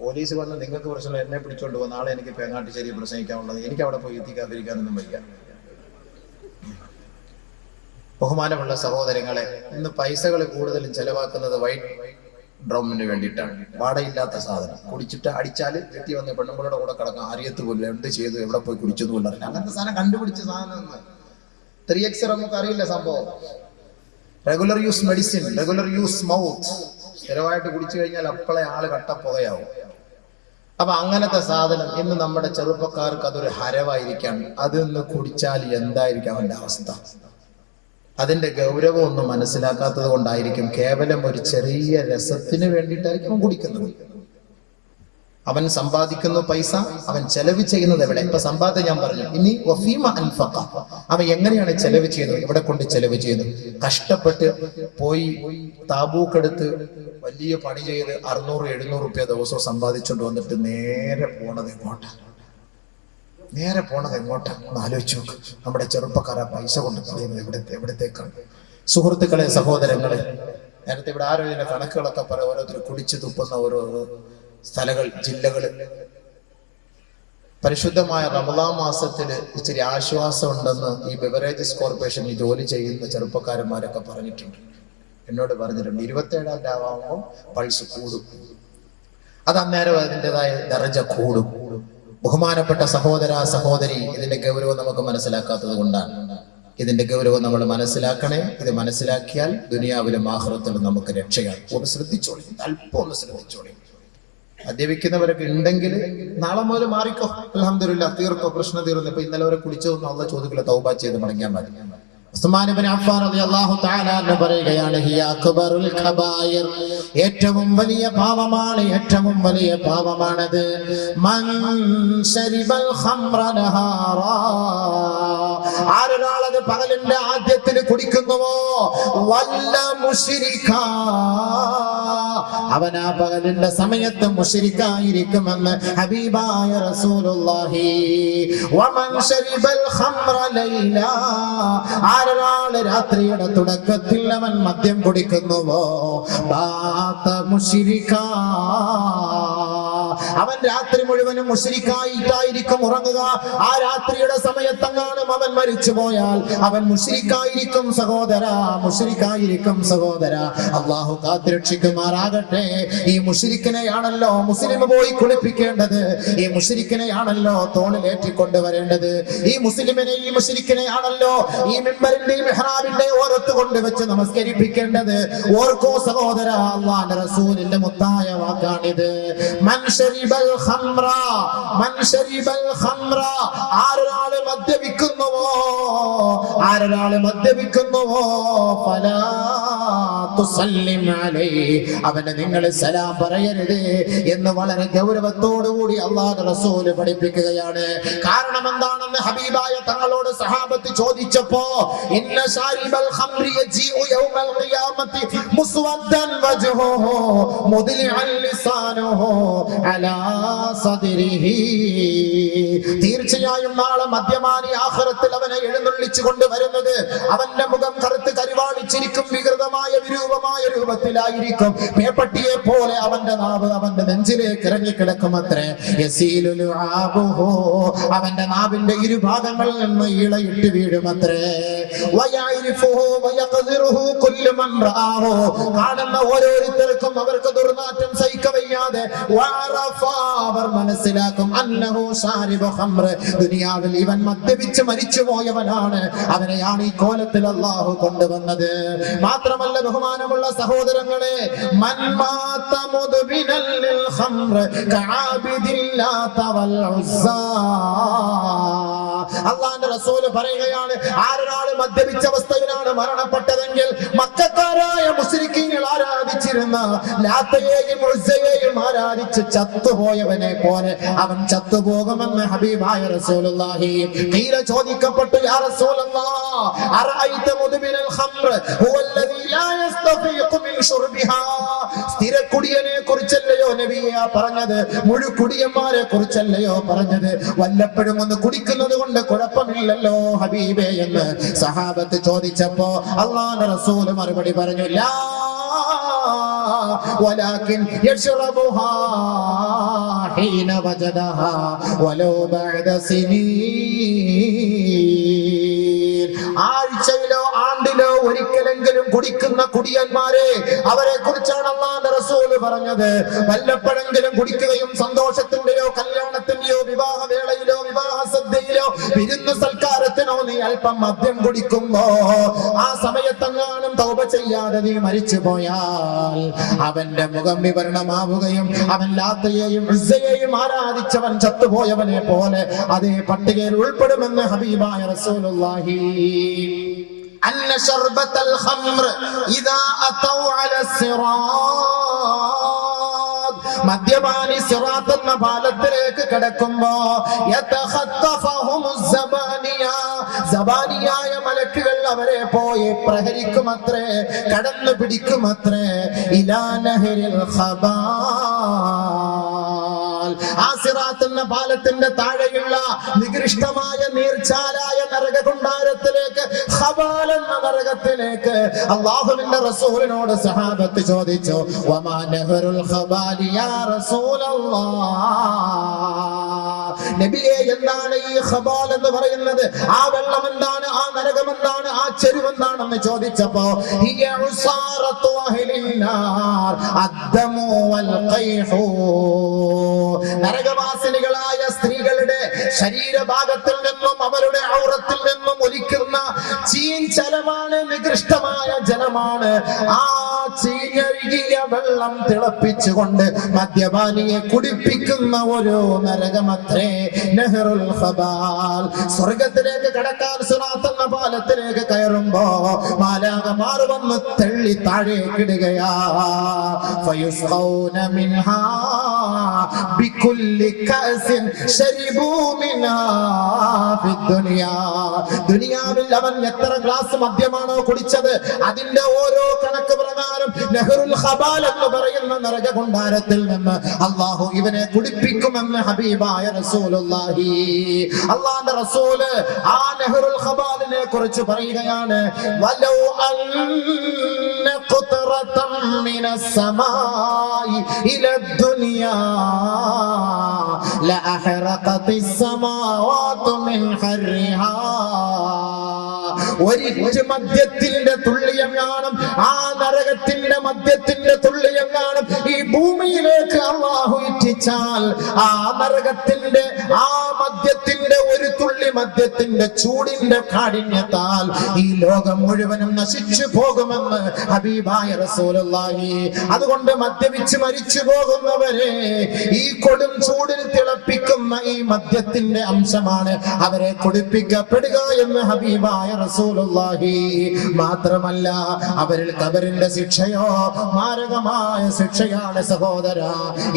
പോലീസ് വന്ന് നിങ്ങൾക്ക് പ്രശ്നം, എന്നെ പിടിച്ചോണ്ട് പോകും, നാളെ എനിക്ക് പേങ്ങാട്ടിശ്ശേരി പ്രസംഗിക്കാനുള്ളത്, എനിക്ക് അവിടെ പോയി എത്തിക്കാതിരിക്കാനൊന്നും വയ്യ. ബഹുമാനമുള്ള സഹോദരങ്ങളെ, ഇന്ന് പൈസകൾ കൂടുതലും ചെലവാക്കുന്നത് വൈറ്റ് ഡ്രമ്മിന് വേണ്ടിയിട്ടാണ്. വാടയില്ലാത്ത സാധനം കുടിച്ചിട്ട് അടിച്ചാൽ എത്തി വന്ന് പെണ്ണുങ്ങളുടെ കൂടെ കിടക്കാം, അറിയത്ത് പോലും എന്ത് ചെയ്തു, എവിടെ പോയി കുടിച്ചെന്ന് പോലും അറിയില്ല. അങ്ങനത്തെ സാധനം കണ്ടുപിടിച്ച സാധനം 3x നമുക്ക് അറിയില്ല സംഭവം. Regular use medicine, regular use mouth, സ്ഥിരമായിട്ട് കുടിച്ചു കഴിഞ്ഞാൽ അപ്പോളെ ആള് കട്ടപ്പുകയാവും. അപ്പൊ അങ്ങനത്തെ സാധനം ഇന്ന് നമ്മുടെ ചെറുപ്പക്കാർക്ക് അതൊരു ഹരവായിരിക്കാണ്. അതൊന്ന് കുടിച്ചാൽ എന്തായിരിക്കും അവന്റെ അവസ്ഥ? അതിന്റെ ഗൗരവം ഒന്നും മനസ്സിലാക്കാത്തത് കൊണ്ടായിരിക്കും, കേവലം ഒരു ചെറിയ രസത്തിന് വേണ്ടിയിട്ടായിരിക്കും കുടിക്കുന്നത്. അവൻ സമ്പാദിക്കുന്നു പൈസ, അവൻ ചെലവ് ചെയ്യുന്നത് എവിടെ? ഇപ്പൊ സമ്പാദ്യം ഞാൻ പറഞ്ഞു. ഇനി വഫീമ അൻഫഖ, അവൻ എങ്ങനെയാണ് ചെലവ് ചെയ്യുന്നത്? എവിടെ കൊണ്ട് ചെലവ് ചെയ്യുന്നു? കഷ്ടപ്പെട്ട് പോയി താബൂക്കെടുത്ത് വലിയ പണി ചെയ്ത് 600-700 രൂപ ദിവസവും സമ്പാദിച്ചുകൊണ്ട് വന്നിട്ട് നേരെ പോണത് എങ്ങോട്ടാ? ഒന്ന് ആലോചിച്ച് നോക്ക്. നമ്മുടെ ചെറുപ്പക്കാരാ പൈസ കൊണ്ട് കളയുന്നത് എവിടത്തേക്കാണ്? സുഹൃത്തുക്കളെ, സഹോദരങ്ങളെ, നേരത്തെ ഇവിടെ ആരോ ഇതിന്റെ കണക്കുകളൊക്കെ പറയാം. ഓരോരുത്തർ കുടിച്ചു തുപ്പുന്ന ഓരോ സ്ഥലങ്ങൾ, ജില്ലകൾ. പരിശുദ്ധമായ റമദാൻ മാസത്തില് ഇച്ചിരി ആശ്വാസം ഉണ്ടെന്ന് ഈ ബെവറേജസ് കോർപ്പറേഷനിൽ ജോലി ചെയ്യുന്ന ചെറുപ്പക്കാരന്മാരൊക്കെ പറഞ്ഞിട്ടുണ്ട്, എന്നോട് പറഞ്ഞിട്ടുണ്ട്. 27-ാം രാവാകുമ്പോൾ പൾസ് കൂടും, അത് അന്നേരം അതിൻ്റെതായ ദർജ കൂടും. ബഹുമാനപ്പെട്ട സഹോദര സഹോദരി, ഇതിന്റെ ഗൗരവം നമുക്ക് മനസ്സിലാക്കാത്തത് കൊണ്ടാണ്. ഇതിന്റെ ഗൗരവം നമ്മൾ മനസ്സിലാക്കണേ. ഇത് മനസ്സിലാക്കിയാൽ ദുനിയാവിലും ആഖിറത്തിലും നമുക്ക് രക്ഷയാണ്. ഒന്ന് ശ്രദ്ധിച്ചോളി, അല്പം ഒന്ന് ശ്രദ്ധിച്ചോളി. മദ്യപിക്കുന്നവരൊക്കെ ഉണ്ടെങ്കിൽ നാളെ മുതൽ മാറിക്കോ, അൽഹംദുലില്ലാഹ്, തീർക്കോ, പ്രശ്നം തീർന്നു. ഇപ്പൊ ഇന്നലെ വരെ കുടിച്ചതൊന്നും അള്ളാഹ് ചോദിക്കില്ല, തൗബ ചെയ്ത് മടങ്ങിയാൽ മതി. ഉസ്മാൻ ഇബ്നു അഫ്ഫാൻ റളിയല്ലാഹു തആല അൻഹു പറയുകയാണ്, ഹിയ അക്ബറുൽ കബായിർ, ഏറ്റവും വലിയ പാപമാണ്, ഏറ്റവും വലിയ പാപമാണത്. മൻ ശരിബൽ ഖംറ നഹാറാ, ആരൊരാളത് പകലിന്റെ ആദ്യത്തിൽ കുടിക്കുന്നുവോ, വല്ല മുശ്രിക്കാ, അവൻ ആ പകലിന്റെ സമയത്ത് മുശ്രിക്കായിരിക്കുമെന്ന് ഹബീബായ റസൂലുള്ളാഹി. വമൻ ശരിബൽ ഖംറ ലൈലാ, ആരൊരാൾ രാത്രിയുടെ തുടക്കത്തിൽ അവൻ മദ്യം കുടിക്കുന്നുവോ, ബാത മുശ്രിക്കാ, അവൻ രാത്രി മുഴുവനും മുശ്രിക്കായിട്ടായിരിക്കും ഉറങ്ങുക. ആ രാത്രിയുടെ സമയത്തെങ്ങാനും അവൻ മരിച്ചു പോയാൽ അവൻ മുശ്രിക്കായിരിക്കും സഹോദര, മുശ്രിക്കായിരിക്കും സഹോദര. അള്ളാഹു കാത്തുരക്ഷിക്കുമാറാകട്ടെ. ഈ മുശ്രിക്കിനെയാണല്ലോ മുസ്ലിം പോയി കുളിപ്പിക്കേണ്ടത്, ഈ മുശ്രിക്കിനെയാണല്ലോ തോളിലേറ്റിക്കൊണ്ടുവരേണ്ടത്, ഈ മുസ്ലിമിനെ, ഈ മുശ്രിക്കിനെയാണല്ലോ ഈ മിമ്പറിന്റെ മെഹ്റാബിന്റെ ഓരത്ത് കൊണ്ടുവച്ച് നമസ്കരിപ്പിക്കേണ്ടത്. ഓർക്കോ സഹോദര, അല്ലാഹുവിന്റെ റസൂലിന്റെ മുത്തായ വാക്കാണിത്. മൻ ശരിബൽ ഖംറ, മൻ ശരിബൽ ഖംറ, ആരൊരാൾ മദ്യപിക്കുന്നുവോ, ആരൊരാൾ മദ്യപിക്കുന്നുവോ, ഫലാ തുസല്ലിം അലൈഹി, അവന് നിങ്ങൾ സലാം പറയരുത് എന്ന് വളരെ ഗൗരവത്തോടുകൂടി അല്ലാഹുവിന്റെ റസൂൽ പഠിപ്പിക്കുകയാണ്. കാരണം എന്താണെന്ന് ഹബീബായ തങ്ങളോട് സഹാബത്ത് ചോദിച്ചപ്പോ, ഇന്ന ശാരിബൽ ഖംറി യജീഉ യൗമൽ ഖിയാമത്തി മുസ്വദ്ദൻ വജ്ഹുഹു മുദ്ലിഅൻ ലിസാനുഹു അലാ സദ്രിഹി, തീർച്ചയായും നാളെ മദ്യപാനി ആഖിറത്തിൽ അവനെ എഴുന്നള്ളിച്ചു കൊണ്ടുവരുന്നത് അവന്റെ മുഖം കറുത്ത് കരിവാളിച്ചിരിക്കും, വികൃതമായ വിരൂപമായ രൂപത്തിലായിരിക്കും. പേപ്പട്ടിയെ പോലെ അവന്റെ നാവ് അവന്റെ നെഞ്ചിലേക്ക് ഇറങ്ങിക്കിടക്കുമത്രേ. യസീലു ലുആബുഹു, അവന്റെ നാവിന്റെ ഇരുഭാഗങ്ങളിൽ നിന്ന് ഇളയിട്ട് വീഴുമത്രേ. വയഅരിഫുഹു വയഖദിറുഹു കുല്ലു മൻ റആഹു, കാണുന്ന ഓരോരുത്തർക്കും അവർക്ക് ദുർനാറ്റം സഹിക്കവയ്യാതെ അവർ മനസ്സിലാക്കും, അന്നഹു ശാരിബു ഖംർ, ദുനിയാവിൽ ഇവൻ മദ്യപിച്ച് മരിച്ചു പോയവനാണ്, അവനെയാണ് ഈ കോലത്തിൽ അല്ലാഹു കൊണ്ടുവന്നത്. മാത്രമല്ല ബഹുമാനമുള്ള സഹോദരങ്ങളെ, മൻ മാത മുദ്ബിനൽ ലിൽ ഖംർ കഅബിദില്ലാത വൽ ഉസ്സാ, അല്ലാഹുവിന്റെ റസൂൽ പറയുകയാണ്, ആരൊരാൾ മദ്യപിച്ച അവസ്ഥയിലാണ് മരണപ്പെട്ടതെങ്കിൽ മക്കക്കാരായ മുശ്രിക്കീങ്ങൾ ആരാധിച്ചിരുന്ന ആരാധിച്ചിരുന്ന ലാത്തയെയും ഉസ്സയെയും ആരാധിച്ച് ചത്തുപോയവനെ പോലെ അവൻ ചത്തുപോകുമെന്ന് ഹബീബായ റസൂലുള്ളാഹി. ഖീല ചോദിക്കപ്പെട്ടു, യാ റസൂലല്ലാഹ് അറഅയ്ത മുദ്ബിനൽ ഖംർ ഹുവല്ലദീ ലാ യസ്തഫീഖു മിൻ ശുർബിഹാ. സ്ഥിരക്കുടിയനെ കുറിച്ചല്ലയോ നബിയെ പറഞ്ഞത്? മുഴുക്കുടിയന്മാരെ കുറിച്ചല്ലയോ പറഞ്ഞത്? വല്ലപ്പോഴും ഒന്ന് കുടിക്കുന്നത് കൊണ്ട് കുഴപ്പമില്ലല്ലോ ഹബീബേ എന്ന് സഹാബത്ത് ചോദിച്ചപ്പോ അല്ലാഹുവിന്റെ റസൂൽ മറുപടി പറഞ്ഞു, ലാ വലാകിൻ യശ്റബുഹാ ഹീന വജദഹാ വലൗ ബഅദ സിനീൻ. ആഴ്ചയിലോ ആണ്ടിലോ ഒരിക്കലെങ്കിലും കുടിക്കുന്ന കുടിയന്മാരെ, അവരെ കുറിച്ചാണ് അല്ലാഹുവിന്റെ റസൂൽ പറഞ്ഞത്. വല്ലപ്പോഴെങ്കിലും കുടിക്കുകയും സന്തോഷത്തിന്റെയോ കല്യാണത്തിന്റെയോ വിവാഹവേളയിലോ വിവാഹ സദ്യയിലോ വിരുന്ന് സൽക്കാരത്തിനോ നീ അല്പം മദ്യം കുടിക്കുമ്പോ ആ സമയത്തെങ്ങാനും തൗബ ചെയ്യാതെ നീ മരിച്ചു പോയാൽ അവന്റെ മുഖം വിവരണമാവുകയും അവൻ ലാത്തയെയും ഉസ്സയെയും ആരാധിച്ചവൻ ചത്തുപോയവനെ പോലെ അതേ പട്ടികയിൽ ഉൾപ്പെടുമെന്ന് ഹബീബായ റസൂലുള്ളാഹി. അന്ന ശർബത്തൽ ഖംർ ഇദാ അതൗ അല സിറാത്ത്, മദ്യപാനി സിറാത്ത് എന്ന പാലത്തിലേക്ക് കടക്കുമ്പോ യതഖത്തഫഹുമുസ് സബാനിയ, സബാനിയായ മലക്കുകൾ അവരെ പോയി പ്രഹരിക്കുമത്രേ, കടന്നു പിടിക്കുമത്രേ. ഇലാ നഹരിൽ ഖബാൽ, ആ സിറാത്ത് എന്ന പാലത്തിന്റെ താഴെയുള്ള നികൃഷ്ടമായ നീർച്ചാലായ നരകകുണ്ടാരത്തിലേക്ക്, ഖബാൽ എന്ന നരകത്തിലേക്ക് അല്ലാഹുവിന്റെ റസൂലിനോട് സഹാബത്ത് ചോദിച്ചു, വമാ നഹറുൽ ഖബാലി യാ റസൂലല്ലാഹ്, നബിയെ എന്താണ് ഈ ഖബാൽ എന്ന് പറയുന്നത്? ആ വെള്ളം എന്താണ്? ആ നരകം എന്താണ്? ആ ചെരുവ് എന്താണെന്ന് ചോദിച്ചപ്പോ ഹിയ ഉസാറത്തു അഹ്ലിന്നാർ അദ്ദമു വൽ ഖൈഹു, നരകവാസിനികളായ സ്ത്രീകളുടെ ശരീരഭാഗത്തിൽ നിന്നും അവരുടെ ഔറത്തിൽ നിന്നും ഒലിക്കുന്ന ചീഞ്ചലമാണ്, നികൃഷ്ടമായ ജലമാണ്. ആ ചീഞ്ഞഴുകിയ വെള്ളം തിളപ്പിച്ചുകൊണ്ട് മദ്യപാനിയെ കുടിപ്പിക്കുന്ന ഒരു നരകമത്രേ നഹറുൽ ഖബാൽ. സ്വർഗത്തിലേക്ക് കടക്കാൻ സിറാത്ത് എന്ന പാലത്തിലേക്ക് കയറുമ്പോ മാലാഖമാർ വന്ന് തള്ളി താഴേക്കിടുകയാ. ഫയുസ്ഖൗന മിൻഹാ ബികുല്ലി കഅസിൻ ശരിബൂ മിൻഹാ ഫിദ്ദുനിയാ, ദുനിയാവിൽ അവൻ എത്ര ഗ്ലാസ് മദ്യമാണോ കുടിച്ചത് അതിന്റെ ഓരോ കണക്ക് പ്രകാരം നഹറുൽ ഖബാൽ എന്ന് പറയുന്ന നരകകുണ്ടാരത്തിൽ നിന്ന് അല്ലാഹു ഇവനെ കുടിപ്പിക്കുമെന്ന് ഹബീബായ റസൂലുള്ളാഹി. അല്ലാഹുവിന്റെ റസൂല് ആ നഹറുൽ ഖബാലിനെ കുറിച്ച് പറയുകയാണ്, വലൗ അന്ന ഖുത്രതൻ മിനസ് സമായി ഇലാ ദുനിയാ ലഅഹറഖതിസ് സമാവാതു മിൻ ഹർരിഹാ, ഒരിറ്റ് മദ്യത്തിന്റെ തുള്ളിയെങ്ങാനും, ആ നരകത്തിന്റെ മദ്യത്തിന്റെ തുള്ളിയെങ്ങാനും ഈ ഭൂമിയിലേക്ക് അല്ലാഹു ഇറ്റിച്ചാൽ ആ നരകത്തിന്റെ ആ മദ്യത്തിന്റെ ഒരു തുള്ളി മദ്യത്തിന്റെ ചൂടിന്റെ കാഠിന്യത്താൽ ഈ ലോകം മുഴുവനും നശിച്ചു പോകുമെന്ന് ഹബീബായ റസൂലുള്ളാഹി. അതുകൊണ്ട് മദ്യപിച്ച് മരിച്ചു പോകുന്നവരെ ഈ കൊടും ചൂടിൽ തിളപ്പിക്കുന്ന ഈ മദ്യത്തിന്റെ അംശമാണ് അവരെ കുടിപ്പിക്കപ്പെടുക എന്ന് ഹബീബായ റസൂലുള്ളാഹി. മാത്രമല്ല അവരിൽ ഖബറിന്റെ ശിക്ഷയോ മാരകമായ ശിക്ഷയാണ് സഹോദര.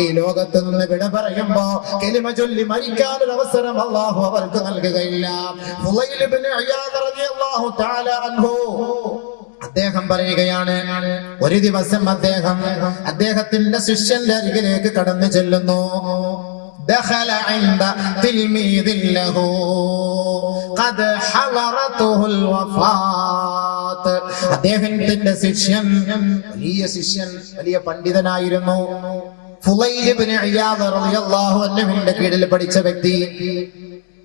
ഈ ലോകത്ത് നിന്ന് വിട പറയുമ്പോ കലിമ ചൊല്ലി മരിക്കാൻ ഒരു അവസരം അല്ലാഹു അവർക്ക് നൽകുകയില്ല. ഫുളൈൽ ഇബ്നു ഇയാദ് റളിയല്ലാഹു തആല അൻഹു അദ്ദേഹം പറയുകയാണ്, ഒരു ദിവസം അദ്ദേഹത്തിന്റെ ശിഷ്യന്റെ അരികിലേക്ക് കടന്നു ചെല്ലുന്നു. دخل عند تلميذ له قد حضرته الوفاة, അദ്ദേഹത്തിന്റെ ശിഷ്യൻ വലിയ പണ്ഡിതനായിരുന്നു. ഫുളൈൽ ഇബ്നു ഇയാദ് റളിയല്ലാഹു അൻഹുവിന്റെ കീഴിൽ പഠിച്ച വ്യക്തി.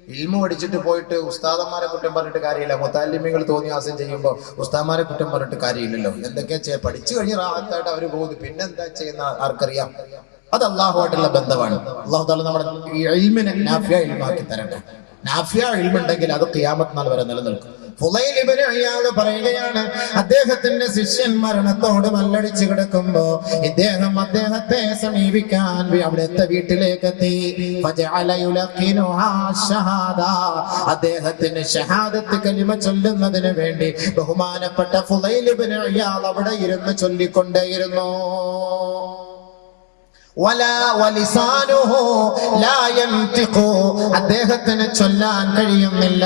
ഇൽമു പഠിച്ചിട്ട് പോയിട്ട് ഉസ്താദന്മാരെ കുറ്റം പറഞ്ഞിട്ട് കാര്യമില്ല. മുതല്ലിമീങ്ങൾ തോന്നിയാസം ചെയ്യുമ്പോൾ ഉസ്താദന്മാരെ കുറ്റം പറഞ്ഞിട്ട് കാര്യമില്ലല്ലോ. എന്തൊക്കെയാ പഠിച്ചു കഴിഞ്ഞ് റാഹത്തായിട്ട് അവര് പോകുന്നു, പിന്നെന്താ ചെയ്യുന്ന ആർക്കറിയാം. അത് അള്ളാഹുമായിട്ടുള്ള ബന്ധമാണ്. അള്ളാഹു താല നമ്മുടെ ഈ ഇൽമിനെ നാഫിയ ഇൽമാക്കി തരട്ടെ. നാഫിയ ഇൽമുണ്ടെങ്കിൽ അത് ഖിയാമത്ത് നാൾ വരെ നിലനിൽക്കും. ഫുളൈൽ ഇബ്നു ഇയാദ് പറയുകയാണ്, അദ്ദേഹത്തിന്റെ ശിഷ്യൻ മരണത്തോട് മല്ലടിച്ചു കിടക്കുമ്പോ ഇദ്ദേഹം അദ്ദേഹത്തെ സമീപിക്കാൻ അവിടുത്തെ വീട്ടിലേക്ക് എത്തി. അദ്ദേഹത്തിന് ഷഹാദത്ത് കലിമ ചൊല്ലുന്നതിന് വേണ്ടി ബഹുമാനപ്പെട്ട ഫുളൈൽ ഇബ്നു ഇയാദ് അവിടെ ഇരുന്ന് ചൊല്ലിക്കൊണ്ടേയിരുന്നു. അദ്ദേഹത്തിന് ചൊല്ലാൻ കഴിയുന്നില്ല.